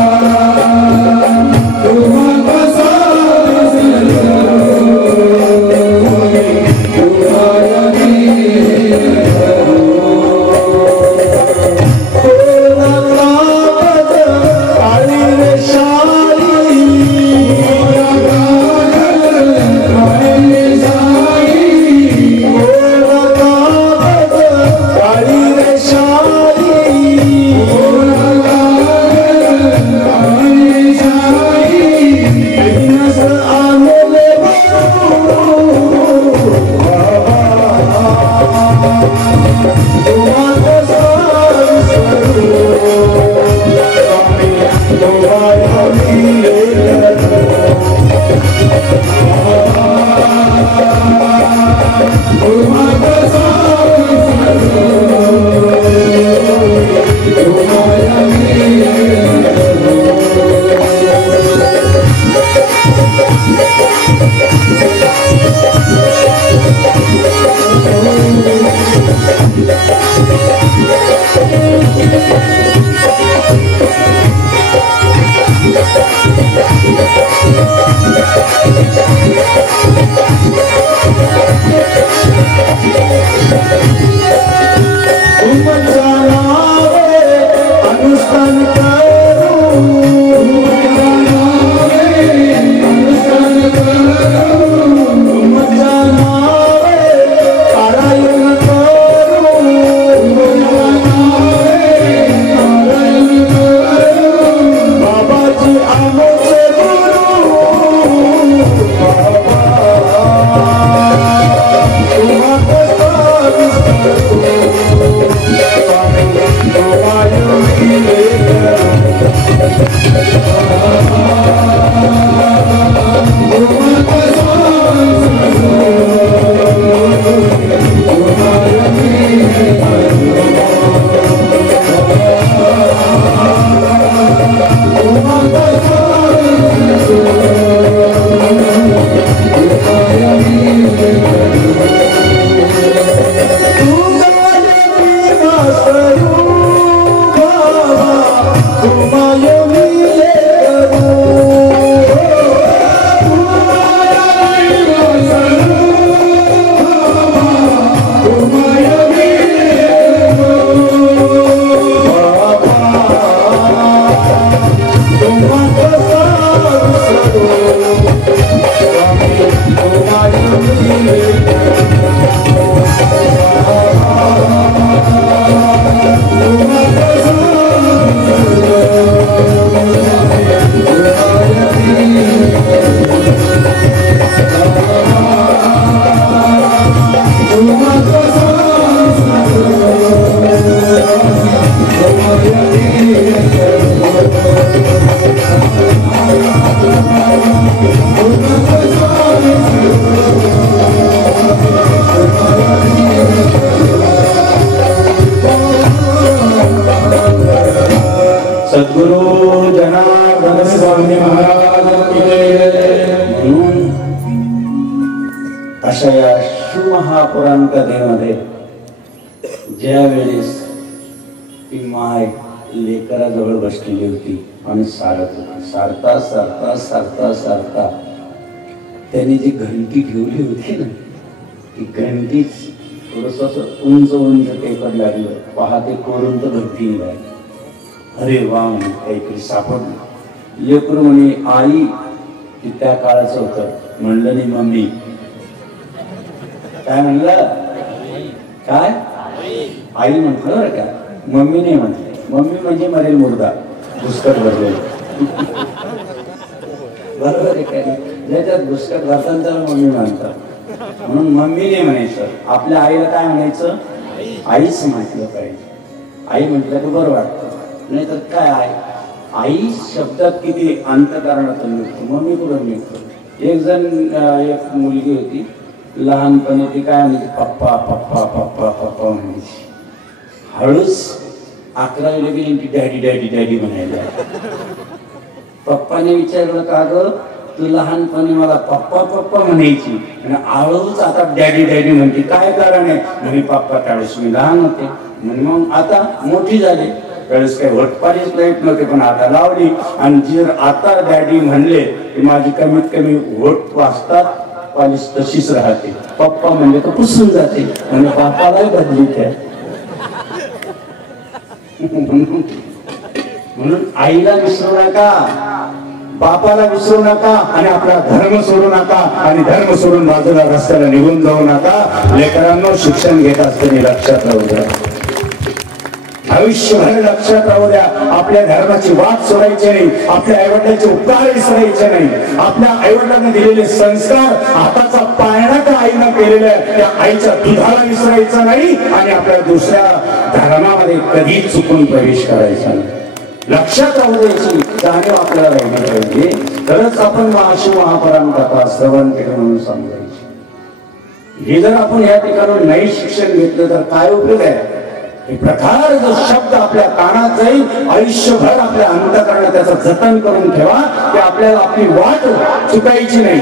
अशा या शिवमहापुराण कथेमध्ये ज्या वेळेस ती माय लेकराजवळ बसलेली होती आणि सारत होती, सारता सारता सारता सारता त्यांनी जी घंटी ठेवली होती ना, ती घंटीच थोडस उंच उंच पेपर लागलं, पहाटे कोरून तर घंटी निघाली. अरे वा म्हणे, काहीतरी सापडलं. लेकरू म्हणे आई, की त्या काळाचं होतं. म्हणलं नाही मम्मी. काय म्हणलं? काय आई म्हटलं बरं का, मम्मी नाही म्हटलं. मम्मी म्हणजे मरेल मुर्दा, घुसकट भरलेला. बरोबर आहे काय? ज्याच्यात घुसकट भरतात त्याला मम्मी म्हणतात, म्हणून मम्मी नाही म्हणायचं. आपल्या आईला काय म्हणायचं? आईच म्हटलं पाहिजे. आई म्हटलं की बरं वाटतं, नाही तर काय आहे. आई शब्दात किती अंतःकरणातून निघतो, मम्मी कुठून निघतो. एक जण एक मुलगी होती, लहानपणी ती काय म्हणायची, पप्पा पप्पा पप्पा पप्पा म्हणायची. हळूच 11वीला गेली ती डॅडी डॅडी डॅडी म्हणायला. पप्पाने विचारलं, का ग तू लहानपणी मला पप्पा पप्पा म्हणायची आणि हळूच आता डॅडी डॅडी म्हणते, काय कारण आहे? म्हणे पप्पा त्यावेळेस मी लहान होते, म्हणे मग आता मोठी झाली, त्यावेळेस काही वटपालीच लाईट नव्हते, पण आता लावली. आणि जर आता डॅडी म्हणले की माझी कमीत कमी वट वाजतात, पालीस तशीच राहते. पप्पा म्हणले तर पुसून जाते, म्हणजे बापालाही बदली त्या. म्हणून आईला विसरू नका, बापाला विसरू नका, आणि आपला धर्म सोडू नका, आणि धर्म सोडून बाजूला रस्त्याला निघून जाऊ नका. लेकरांना शिक्षण घेत असताना लक्षात राहू द्या, आयुष्यभर लक्षात राहू द्या. आपल्या धर्माची वाट सोडायची नाही, आपल्या आईवडिलांचे उपकार विसरायचे नाही, आपल्या आईवडिलांना दिलेले संस्कार, हाताचा पाळणा त्या आईनं केलेल्या त्या आईच्या दुधाला विसरायचं नाही, आणि आपल्या दुसऱ्या धर्मामध्ये कधी चुकून प्रवेश करायचा नाही. लक्षात राहू द्यायची जाणीव आपल्याला राहिली पाहिजे. तरच आपण महापुराण कथा श्रवण केलं म्हणून समजायची. हे जर आपण या ठिकाणी नाही शिक्षण घेतलं तर काय उपयोग आहे? हे प्रकार जो शब्द आपल्या कानात जाईल आयुष्यभर आपल्या अंतःकरणात त्याचं जतन करून ठेवा की आपल्याला आपली वाट चुकायची नाही.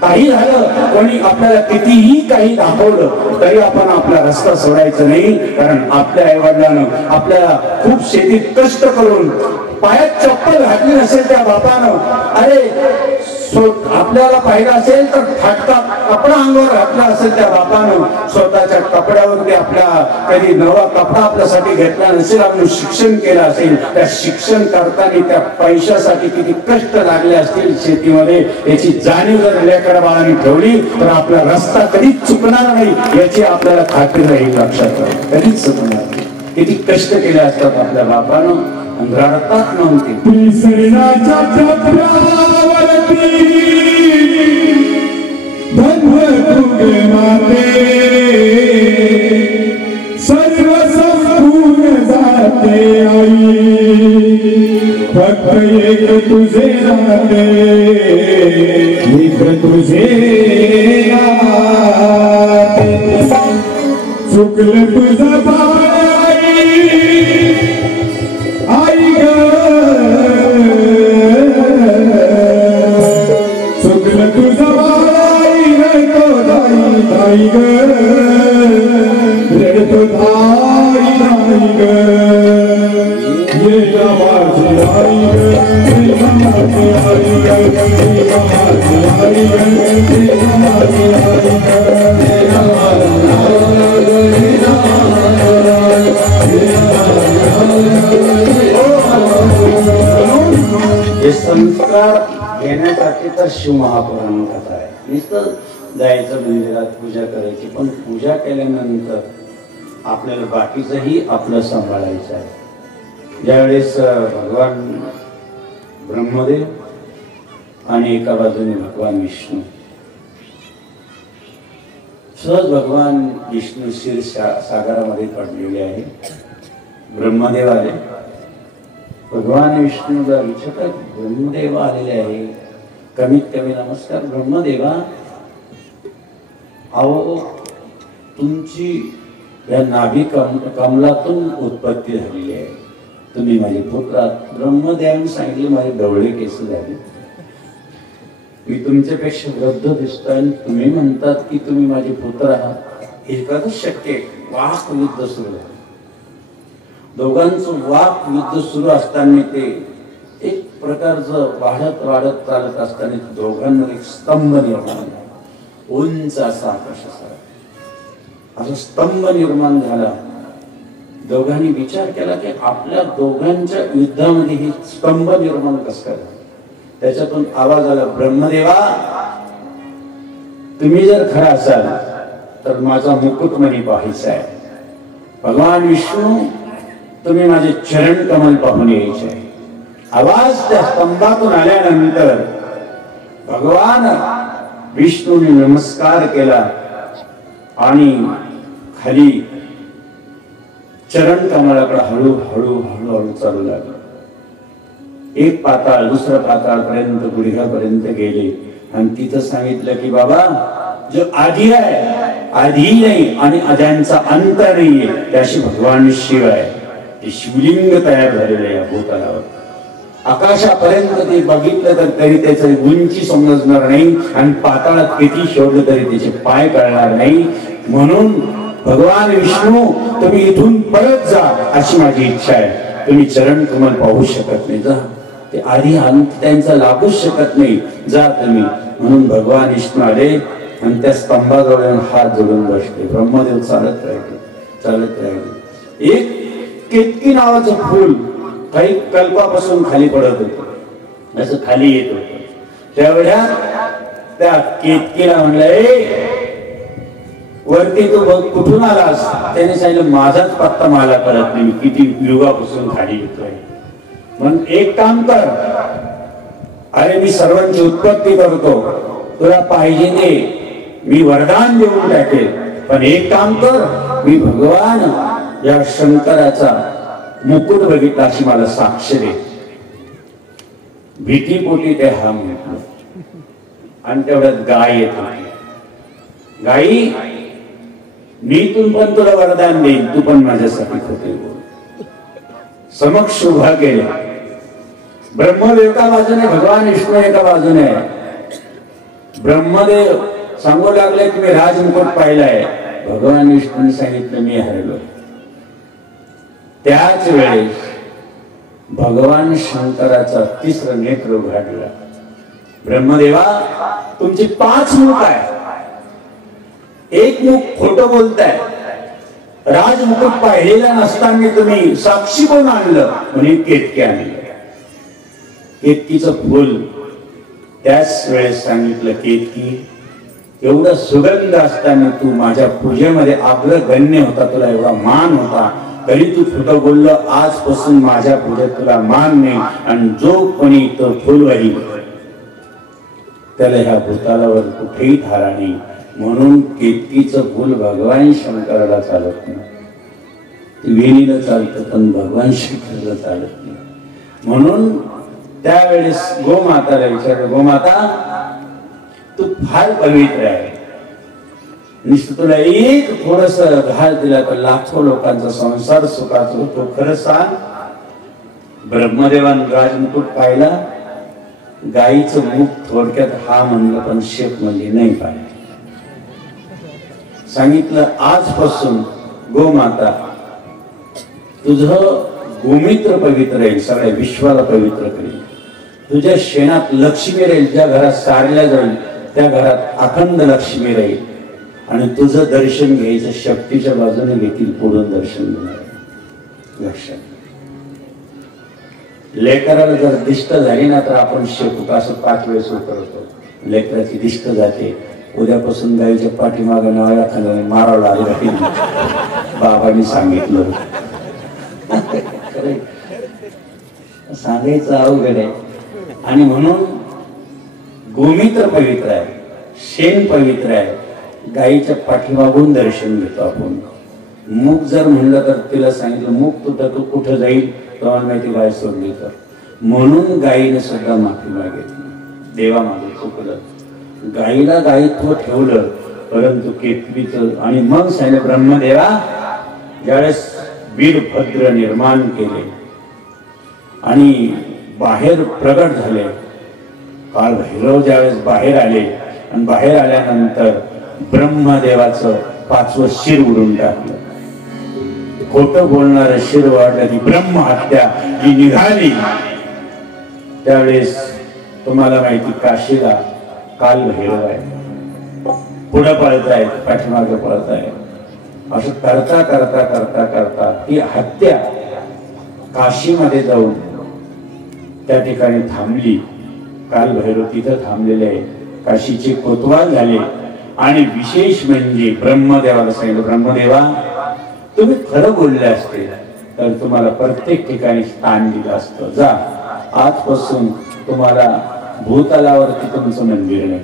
काही झालं, कोणी आपल्याला कितीही काही दाखवलं तरी आपण आपला रस्ता सोडायचा नाही. कारण आपल्या आईवडिलांनं आपल्याला खूप शेतीत कष्ट करून पायात चप्पल घातली नसेल त्या बापानं, अरे आपल्याला पाहिलं असेल तर फाटका कपडा अंगावर घातला असेल त्या बापानं, स्वतःच्या कपड्यावरती आपल्या कधी नवा कपडा आपल्यासाठी घेतला नसेल, आपण शिक्षण केलं असेल, त्या शिक्षण करताना त्या पैशासाठी किती कष्ट लागले असतील शेतीमध्ये याची जाणीव जर लेकरा बाळांनी ठेवली तर आपला रस्ता कधीच चुकणार नाही याची आपल्याला खात्री राहील. लक्षात कधीच चुकणार नाही. किती कष्ट केले असतात आपल्या बापानं आणि रडतात नव्हते. सर्व संपूर्ण जाते आई, फक्त एक तुझे राहते, एक तुझे राहते. चुकलं तुझं बाळ आई ग, चुकलं तुझं बाळ आई रडतो दाई दाई ग, रडतो दाई दाई ग. ये माझी आई ग, ये माझी आई ग, ये माझी आई ग, ये माझी आई ग, ये हे संस्कार घेण्यासाठी तर शिवमहापुराण कथा आहे. नुसतं जायचं मंदिरात पूजा करायची, पण पूजा केल्यानंतर आपल्याला बाकीचंही आपलं सांभाळायचं आहे. ज्यावेळेस भगवान ब्रह्मदेव आणि एका बाजूने भगवान विष्णू, सहज भगवान विष्णू क्षीरसागरामध्ये पडलेले आहे. ब्रह्मदेव आले, भगवान विष्णूला विचारतात, ब्रह्मदेव आलेले आहे, कमीत कमी नमस्कार ब्रह्मदेवा, अहो तुमची या नाभी कमलातून उत्पत्ती झालेली आहे, तुम्ही माझे पुत्र आहात. ब्रह्मदेवाने सांगितले माझे डोळे केस झाले, मी तुमच्यापेक्षा वृद्ध दिसतोय आणि तुम्ही म्हणतात की तुम्ही माझे पुत्र आहात. हे कसं शक्य आहे? वाक युद्ध सुरू आहे. दोघांचं वाक युद्ध सुरू असताना ते एक प्रकारचं वाढत वाढत चालत असताना दोघांमध्ये एक स्तंभ निर्माण झाला, उंच असा आकाशासारखा असा स्तंभ निर्माण झाला. दोघांनी विचार केला की आपल्या दोघांच्या युद्धामध्ये हे स्तंभ निर्माण कसं काय झालं. त्याच्यातून आवाज आला, ब्रह्मदेवा तुम्ही जर खरा असाल तर माझा मुकुटमणी पाहायचा आहे. भगवान विष्णू तुम्ही माझे चरण कमल पाहून यायचे. आवाज त्या स्तंभातून आल्यानंतर भगवान विष्णूने नमस्कार केला आणि खाली चरण कमलाकडे हळूहळू हळूहळू चालू लागला. एक पाताळ दुसऱ्या पाताळपर्यंत गुडघ्यापर्यंत गेले आणि तिथं सांगितलं की बाबा जो आधी आहे, आधी नाही आणि अजांचा अंत नाहीये, त्याशी भगवान शिव आहे. ते शिवलिंग तयार झालेले या भूतलावर. आकाशापर्यंत ते बघितलं तर तरी त्याची उंची समजणार नाही आणि पाताळात किती शोधलं तरी त्याचे पाय कळणार नाही. म्हणून भगवान विष्णू तुम्ही इथून परत जा अशी माझी इच्छा आहे. तुम्ही चरण कमल पाहू शकत नाही, जा. ते आधी अंत त्यांचा लागूच शकत नाही, जा तुम्ही. म्हणून भगवान विष्णू आले आणि त्या स्तंभाजवळ हात जोडून बसले. ब्रह्मदेव चालत राहिले, चालत राहिले. एक केतकी नावाचं फूल काही कल्पापासून खाली पडत होत, असं खाली येत होत. त्यावेळेला त्या केतकीला म्हणलं, वरती तू बघ कुठून आलास. त्याने सांगितलं माझाच पत्ता मला कळत नाही, किती युगापासून खाली येतोय. म्हणून एक काम कर, अरे मी सर्वांची उत्पत्ती करतो, तुला पाहिजे ते मी वरदान देऊन टाकेल, पण एक काम कर, मी भगवान या शंकराचा मुकुट बघितला अशी मला साक्ष दे. भीतीपोटी ते हा म्हटलं. आणि तेवढ्यात गाय येत होती. गाई मी इथून पण तुला वरदान देईन, तू पण माझ्यासाठी खोटे बोल. समक्ष उभा केला. ब्रह्मदेव एका बाजूने, भगवान विष्णू एका बाजूने. ब्रह्मदेव सांगू लागले की मी राजमुकुट पाहिलाय. भगवान विष्णूने सांगितलं मी हरलो. त्याच वेळेस भगवान शंकराचा तिसरं नेत्र उघडला. ब्रह्मदेवा, तुमची 5 मुख आहे. एक मुख खोटं बोलताय. राजमुकुट पाहिलेला नसताना तुम्ही साक्षी कोण आणलं? म्हणे केतकी आणलं. केतकीचं फुल. त्याच वेळेस सांगितलं, केतकी, एवढा सुगंध असताना तू माझ्या पूजेमध्ये अग्रगण्य होता, तुला एवढा मान होता, तरी तू खोटं बोललं. आजपासून माझ्या पूजेत तुला मान नाही, आणि जो कोणी तो फुल वाहिल त्याला ह्या भूतालावर कुठेही थारा नाही. म्हणून केतकीचं फुल भगवान शंकराला चालत नाही. वेणीला चालतं पण भगवान शंकराला चालत नाही. म्हणून त्यावेळेस गोमाताला विचारलं, गोमाता, तू फार पवित्र आहे. नुसतं तुला एक थोडस घाल दिला तर लाखो लोकांचा संसार सुखाचा होतो. खरं सांग. ब्रह्मदेवान राजमुकुट पाहिला. गाईचं मुख थोडक्यात हा म्हणलं, पण शेप म्हणजे नाही पाहिजे. सांगितलं, आजपासून गोमाता तुझं गोमित्र पवित्र राहील, सगळ्या विश्वाला पवित्र करेल. तुझ्या शेणात लक्ष्मी राहील. ज्या घरात सारल्या जाईल त्या घरात अखंड लक्ष्मी राहील. आणि तुझं दर्शन घ्यायचं शक्तीच्या बाजूने घेतील, पुढून दर्शन घेणार. लक्षात. लेकराला जर दिष्ट झाली ना तर आपण शेपूट असं 5 वेळेस उतरवतो. लेकराची दिष्ट जाते. उद्यापासून गाईच्या पाठीमागे नावाला खाण्याने मारावं लागलं. बाबांनी सांगितलं. सांगायचं अवघड आहे. आणि म्हणून गोमित्र पवित्र आहे, शेण पवित्र आहे. गाईच्या पाठीमागून दर्शन घेतो आपण. मुख जर म्हणलं तर तिला सांगितलं, मुख तू कुठं जाईल तेव्हा माहिती गाय सोडली तर. म्हणून गायीने सुद्धा माफी मागितली. देवा मागे चुकलं. गायीला गायीत्व ठेवलं, परंतु केतकीचं. आणि मग सांगितलं, ब्रह्मदेवा, ज्यावेळेस वीरभद्र निर्माण केले आणि बाहेर प्रगट झाले, काळ भैरव ज्यावेळेस बाहेर आले, आणि बाहेर आल्यानंतर ब्रह्मदेवाचं 5वं शिर उडून टाकलं. खोटं बोलणारं शिर वाढलं. ती ब्रह्महत्या जी निघाली. त्यावेळेस तुम्हाला माहिती, काशीला काल भैरव आहे. पुढे पळतायत, पाठीमागे पळतायत. असं करता करता करता करता ती हत्या काशीमध्ये जाऊन त्या ठिकाणी थांबली. काल भैरव तिथं थांबलेले आहे. काशीचे कोतवाल झाले. आणि विशेष म्हणजे ब्रह्मदेवाला सांगितलं, ब्रह्मदेवा, तुम्ही खरं बोलले असते तर तुम्हाला प्रत्येक ठिकाणी स्थान दिलं असतं. जा, आजपासून तुम्हाला भूतलावरती तुमचं मंदिर नाही.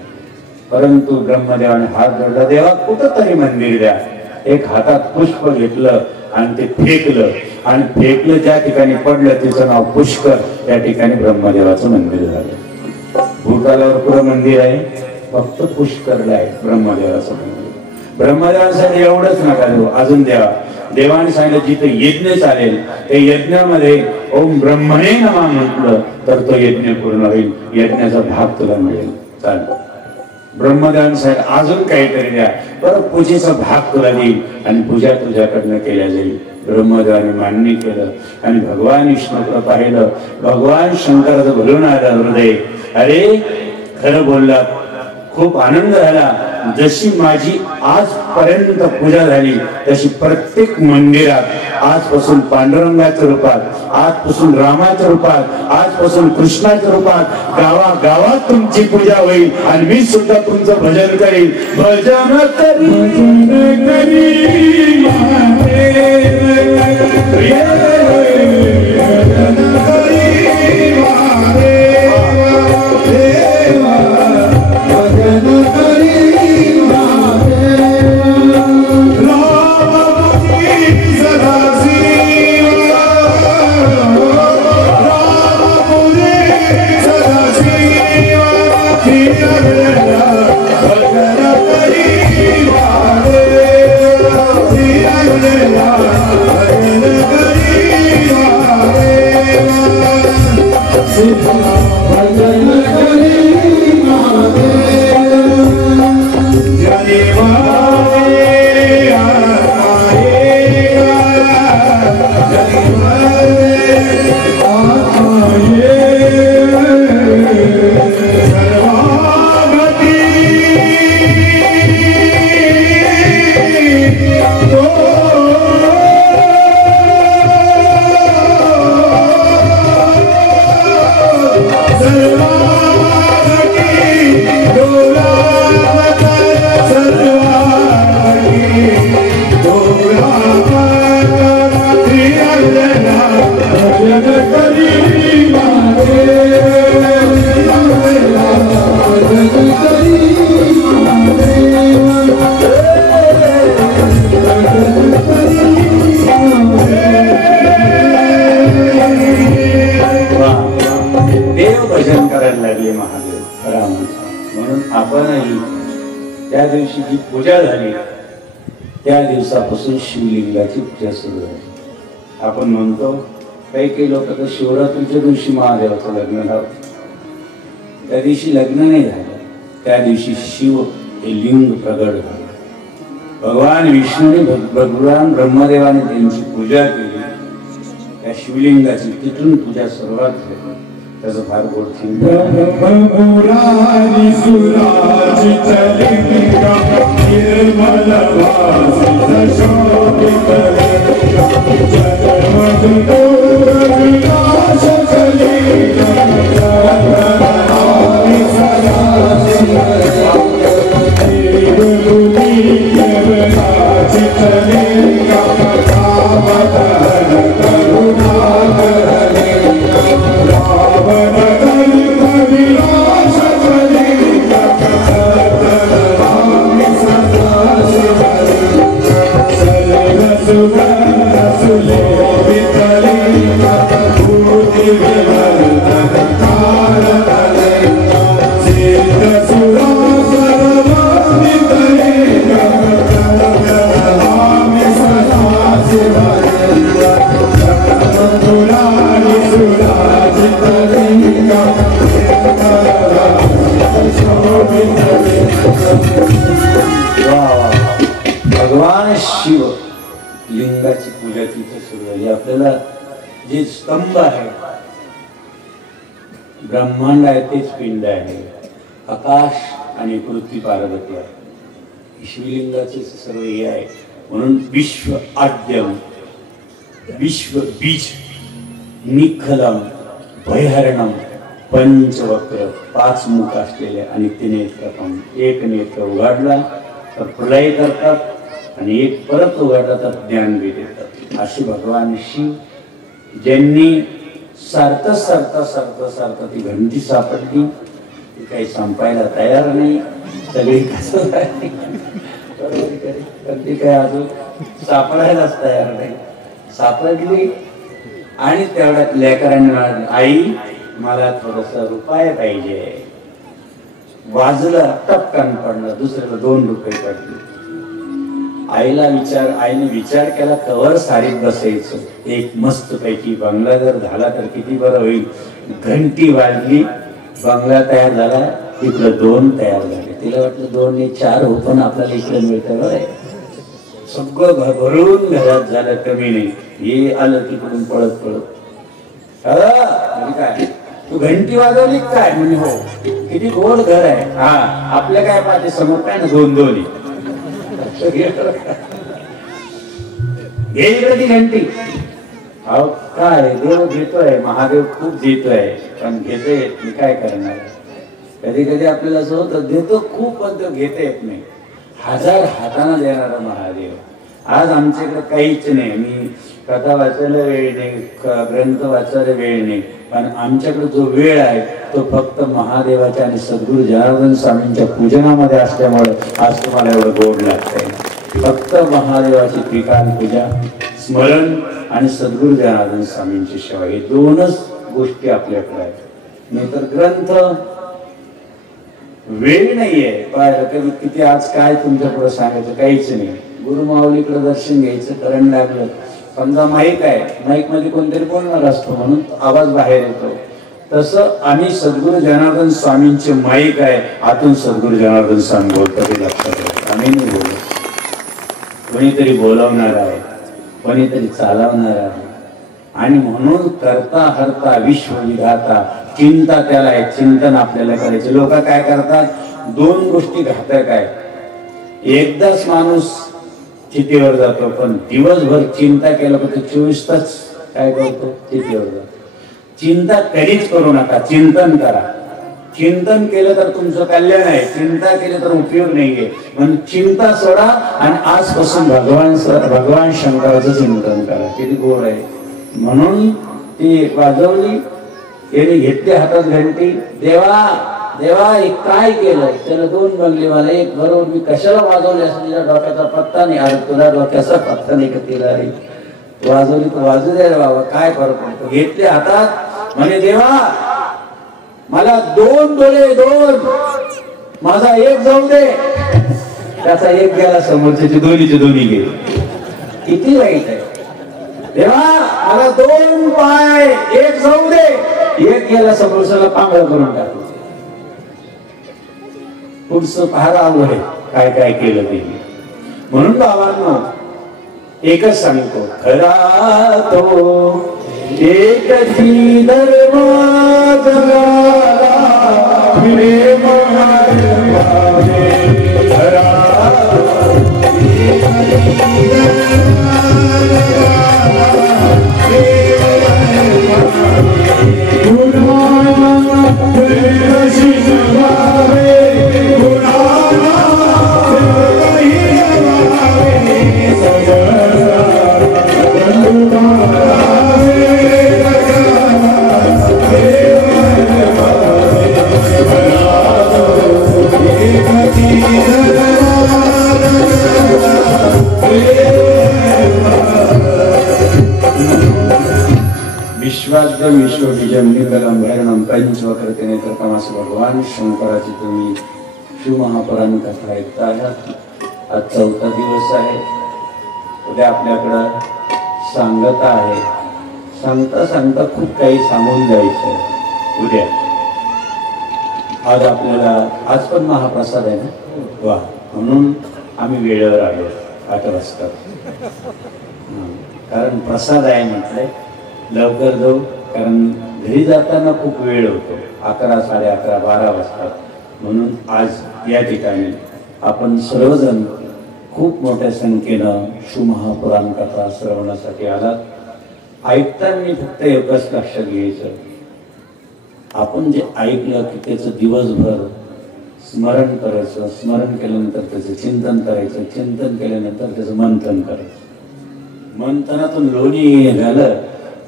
परंतु ब्रह्मदेवाने हात जोडला, देवा कुठंतरी मंदिर द्या. एक हातात पुष्प घेतलं आणि ते फेकलं, आणि फेकलं ज्या ठिकाणी पडलं त्याचं नाव पुष्कर. त्या ठिकाणी ब्रह्मदेवाचं मंदिर झालं. भूतलावर पुढं मंदिर आहे, फक्त पुष्करला आहे ब्रह्मदेवाचं मंदिर. ब्रह्मदेवासाठी एवढंच नका देऊ, अजून द्यावा. देवाने सांगितलं, जिथे यज्ञ चालेल ते यज्ञामध्ये ओम ब्रह्मणे नमः म्हटलं तर तो यज्ञ पूर्ण होईल. यज्ञाचा भाग तुला मिळेल. चालेल. ब्रह्मदेवाने सांगितलं, अजून काहीतरी द्या. बरं, पूजेचा भाग तुला देईल आणि पूजा तुझ्याकडनं केल्या जाईल. ब्रह्मदेवाने मान्य केलं. आणि भगवान विष्णूकडे पाहिलं. भगवान शंकराचं भरून आलं हृदय. अरे, खरं बोलला, खूप आनंद झाला. जशी माझी आजपर्यंत पूजा झाली तशी प्रत्येक मंदिरात आजपासून पांडुरंगाच्या रूपात, आजपासून रामाच्या रूपात, आजपासून कृष्णाच्या रूपात गावागावात तुमची पूजा होईल. आणि मी सुद्धा तुमचं भजन करील. भजन करी केले महादेव रामांचा. म्हणून आपणही त्या दिवशी जी पूजा झाली त्या दिवसापासून शिवलिंगाची पूजा सुरू झाली. आपण म्हणतो काही लोक तर शिवरात्रीच्या दिवशी महादेवाचं लग्न लावतात. त्या दिवशी लग्न नाही झालं, त्या दिवशी शिव हे लिंग प्रगट झालं. भगवान विष्णूने भगवान ब्रह्मदेवाने त्यांची पूजा केली, त्या शिवलिंगाची. तिथून पूजा सुरुवात झाली. त्याचं फार गोड चिंतन. भगवान शिव लिंगाची पूजा तिथे सुरू झाली. आपल्याला जे स्तंभ आहे, ब्रह्मांड आहे तेच पिंड आहे. आकाश आणि पृथ्वी पार्वती आहे. शिवलिंगाचे सर्व हे आहे. म्हणून विश्व आद्यम, विश्व बीज, निखलम, भयहरणम, पंचवक्र, 5 मुख असलेले आणि 3 नेत्रकम. एक नेत्र उघडला तर प्रलय करतात आणि एक परत उघडला तर ज्ञान बी देतात. अशी भगवान शिव ज्यांनी सारता सारता सारता सारता ती घंटी सापडली, ती काही संपायला तयार नाही. सगळी कसं ती काय अजून सापडायलाच तयार नाही. सापडली आणि तेवढ्यात लेकरांनी म्हणाले, आई मला थोडस रुपये पाहिजे. वाजलं, टपकन पडलं. दुसऱ्याला 2 रुपये पडले. आईने विचार केला कवर सारीत बसायचं. एक मस्त पैकी बंगला जर झाला तर किती बरं होईल. घंटी वाजली, बंगला तयार झाला. इकडं 2 तयार झाले. तिला वाटलं 2 ने 4 हो, पण आपल्याला इकडे मिळतं बरं. सगळं भरून घरात झालं, कमी नाही. हे आलं तिकडून पळत पळत, काय तू घंटी वाजवली काय? म्हणजे हो. किती गोड घर आहे. हा, आपल्या काय पाहते समोर काय ना 2 ती घंटी. अहो काय देव घेतोय, महादेव खूप देतोय, पण घेता येत नाही. काय करणार? कधी कधी आपल्याला असं होतं देतो खूप, पण तो घेता येत नाही. 1000 हाताना देणारा महादेव. आज आमच्याकडे काहीच नाही. मी कथा वाचायला वेळ नाही, ग्रंथ वाचायला वेळ नाही, पण आमच्याकडे जो वेळ आहे तो फक्त महादेवाच्या आणि सद्गुरू जनार्दन स्वामींच्या पूजनामध्ये असल्यामुळे आज तुम्हाला एवढं गोड लागतंय. फक्त महादेवाची त्रिकाल पूजा, स्मरण आणि सद्गुरू जनार्दन स्वामींची सेवा, हे 2च गोष्टी आपल्याकडे आहेत. नाहीतर ग्रंथ वेळ नाहीये. कधी किती आज काय तुमच्या पुढे सांगायचं काहीच नाही. गुरुमाऊलीकडे दर्शन घ्यायचं, करंट लागलं, समजा माईक आहे, माईक मध्ये कोणतरी बोलणार असतो म्हणून आवाज बाहेर येतो. तसं आम्ही सद्गुरू जनार्दन स्वामींचे माईक आहे, आतून सद्गुरू जनार्दन स्वामी बोलतात हे लक्षात ठेवा. आम्ही नाही बोलू, कोणीतरी बोलवणार आहे, कोणीतरी चालवणार आहे. आणि म्हणून करता हरता विश्व विधाता, चिंता त्याला आहे. चिंतन आपल्याला करायचे. लोक काय करतात, 2 गोष्टी घातक आहे. एकदाच माणूस चितेवर जातो, पण दिवसभर चिंता केलं तर 24 तास काय करतो, चितेवर जातो. चिंता कधीच करू नका, चिंतन करा. चिंतन केलं तर तुमचं कल्याण आहे, चिंता केलं तर उपयोग नाहीये. म्हणून चिंता सोडा आणि आजपासून भगवान शंकराचं चिंतन करा. किती गोड आहे. म्हणून ती वाजवली, याने घेतली हातात घंटी. देवा देवा हे काय केलं? त्याला 2 बंगले मला, एक बरोबर मी कशाला वाजवले असं तिच्या डोक्याचा पत्ता नाही. अरे तुला डोक्याचा पत्ता नाही का? तिला वाजवली तर वाजू द्या रे बाबा, काय फरक पडतो. घेतले हातात, म्हणे देवा मला 2 डोळे 2, माझा एक जाऊ दे, त्याचा एक गेला, समोरच्याचे दोन्ही गेले. किती वाईट आहे. देवा मला 2 पाय, एक जाऊ दे, एक गेला, समोरच्याला पांगळ करून टाकलं. पुढचं फार आवड आहे, काय काय केलं ते. म्हणून बाबांना एकच सांगतो, खरा तो एकची दरवाजा प्रेम विश्वाद्य विश्वबीजं निर्गलं भरणं पंचवक्रतेने तमास भगवान शंकराची तुम्ही शिवमहापुराण कथा ऐकता आहात. आज 4था दिवस आहे. उद्या आपल्याकडं सांगता आहे. सांगता सांगता खूप काही सांगून जायचं आहे उद्या. आज आपल्याला आज पण महाप्रसाद आहे ना, वा, म्हणून आम्ही वेळेवर आलो 8 वाजता. कारण प्रसाद आहे म्हटलंय, लवकर जाऊ, कारण घरी जाताना खूप वेळ होतो, 11, 11:30, 12 वाजतात. म्हणून आज या ठिकाणी आपण सर्वजण खूप मोठ्या संख्येनं शिवमहापुराण कथा श्रवणासाठी आलात. ऐकताना फक्त एकच लक्षात घ्यायचं, आपण जे ऐकलं की त्याचं दिवसभर स्मरण करायचं, स्मरण केल्यानंतर त्याचं चिंतन करायचं, चिंतन केल्यानंतर त्याचं मंथन करायचं. मंथनातून लोणी झालं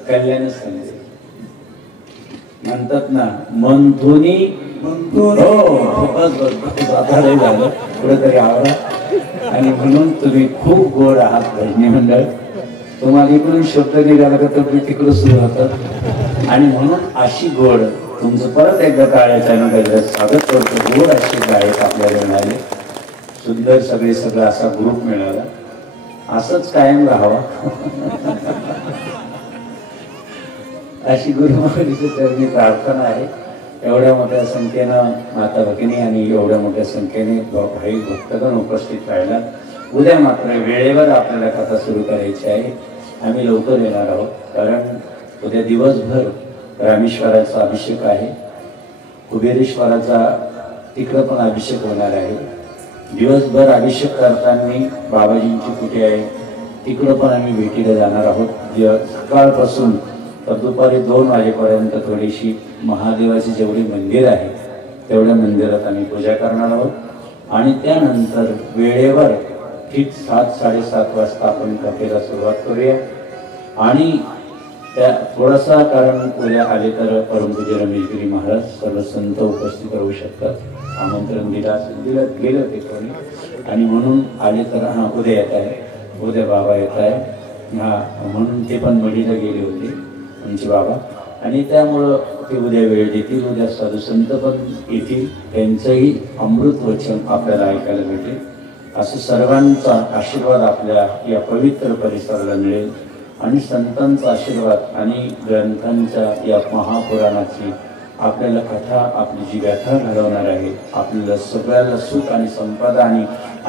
कल्याण समजेल. म्हणतात ना, मंथुनी झालं कुठेतरी आवडा. आणि म्हणून तुम्ही खूप गोड आहात भजनी मंडळ. तुम्हाला इकडून शब्द निघाला का तुम्ही तिकडं सुरू होतात. आणि म्हणून अशी गोड तुमचं परत एकदा टाळ्याच्या नंतर स्वागत करतो. गोड अशी गायक आपल्याला मिळाले, सुंदर सगळं असा ग्रुप मिळाला. असंच कायम राहावा अशी गुरुमाऊलीची चरणी प्रार्थना आहे. एवढ्या मोठ्या संख्येनं माता भगिनी आणि एवढ्या मोठ्या संख्येने भाई भक्तगण उपस्थित राहिला. उद्या मात्र वेळेवर आपल्याला कथा सुरू करायची आहे. आम्ही लवकर येणार आहोत, कारण उद्या दिवसभर रामेश्वराचा अभिषेक आहे, कुबेरेश्वराचा तिकडं पण अभिषेक होणार आहे. दिवसभर अभिषेक करताना बाबाजींची कुठे आहे तिकडं पण आम्ही भेटीला जाणार आहोत. सकाळपासून तर दुपारी 2 वाजेपर्यंत थोडीशी महादेवाची जेवढी मंदिर आहे तेवढ्या मंदिरात आम्ही पूजा करणार आहोत. आणि त्यानंतर वेळेवर ठीक 7, 7:30 वाजता आपण कथेला सुरुवात करूया. आणि त्या थोडासा, कारण उद्या आले तर परमपूज्य रमेशगिरी महाराज सर्व संत उपस्थित राहू शकतात. आमंत्रण दिलं गेलं ते कोणी, आणि म्हणून आले तर उद्या येत आहे, उद्या बाबा येत आहे. म्हणून ते पण मडीला गेले होते आमचे बाबा, आणि त्यामुळं ते उद्या वेळ देतील. उद्या साधू संत पण येतील, त्यांचंही अमृत वचन आपल्याला ऐकायला भेटेल. असं सर्वांचा आशीर्वाद आपल्या या पवित्र परिसराला मिळेल. आणि संतांचा आशीर्वाद आणि ग्रंथांच्या या महापुराणाची आपल्याला कथा, आपली जी व्यथा घडवणार आहे, आपल्याला सगळ्याला सुख आणि संपदा आणि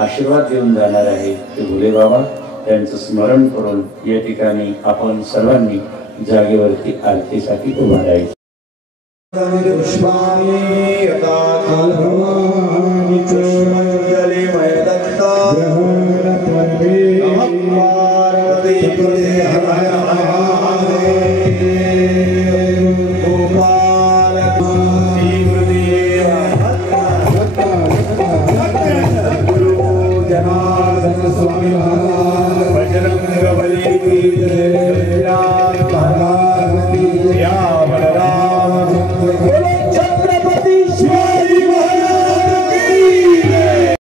आशीर्वाद देऊन जाणार आहे ते भोले बाबा. त्यांचं स्मरण करून या ठिकाणी आपण सर्वांनी जागेवरती आरतीसाठी उभा राहायचं. छत्रपती शिवाजी महाराज की जय.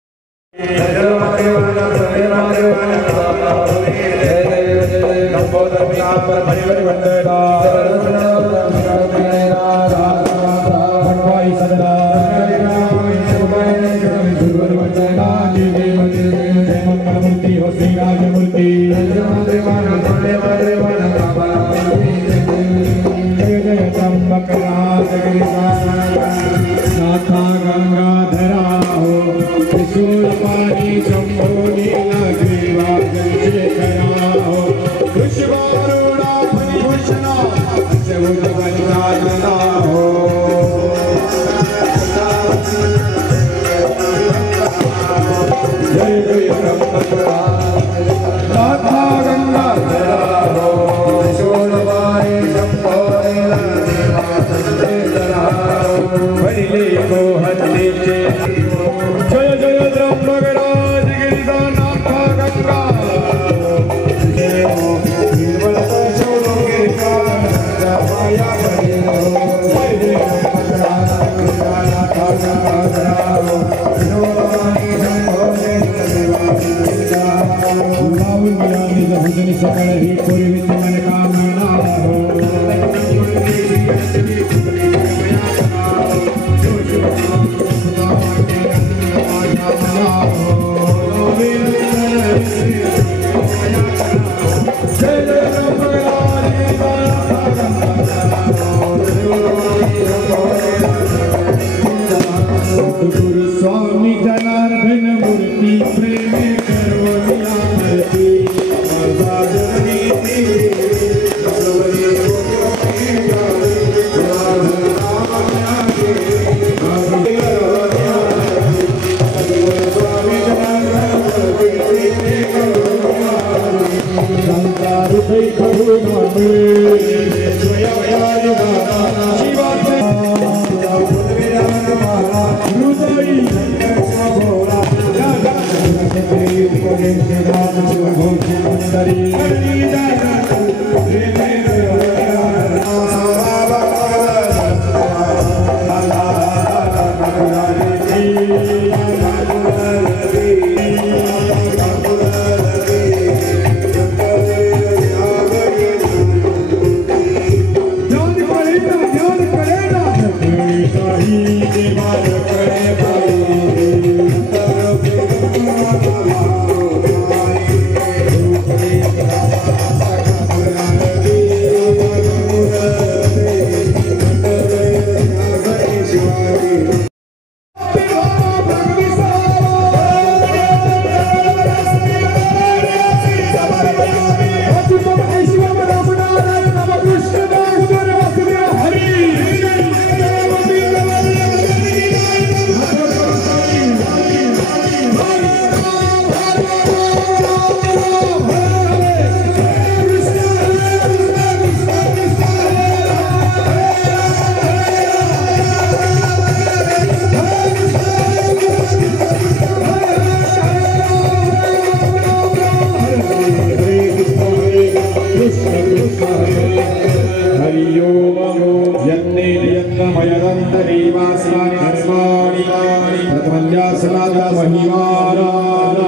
स्वामी जनार्दन मूर्ति प्रेम करोनिया मूर्ति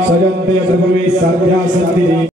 सजन्ते प्रभवे सर्व्या सन्ति।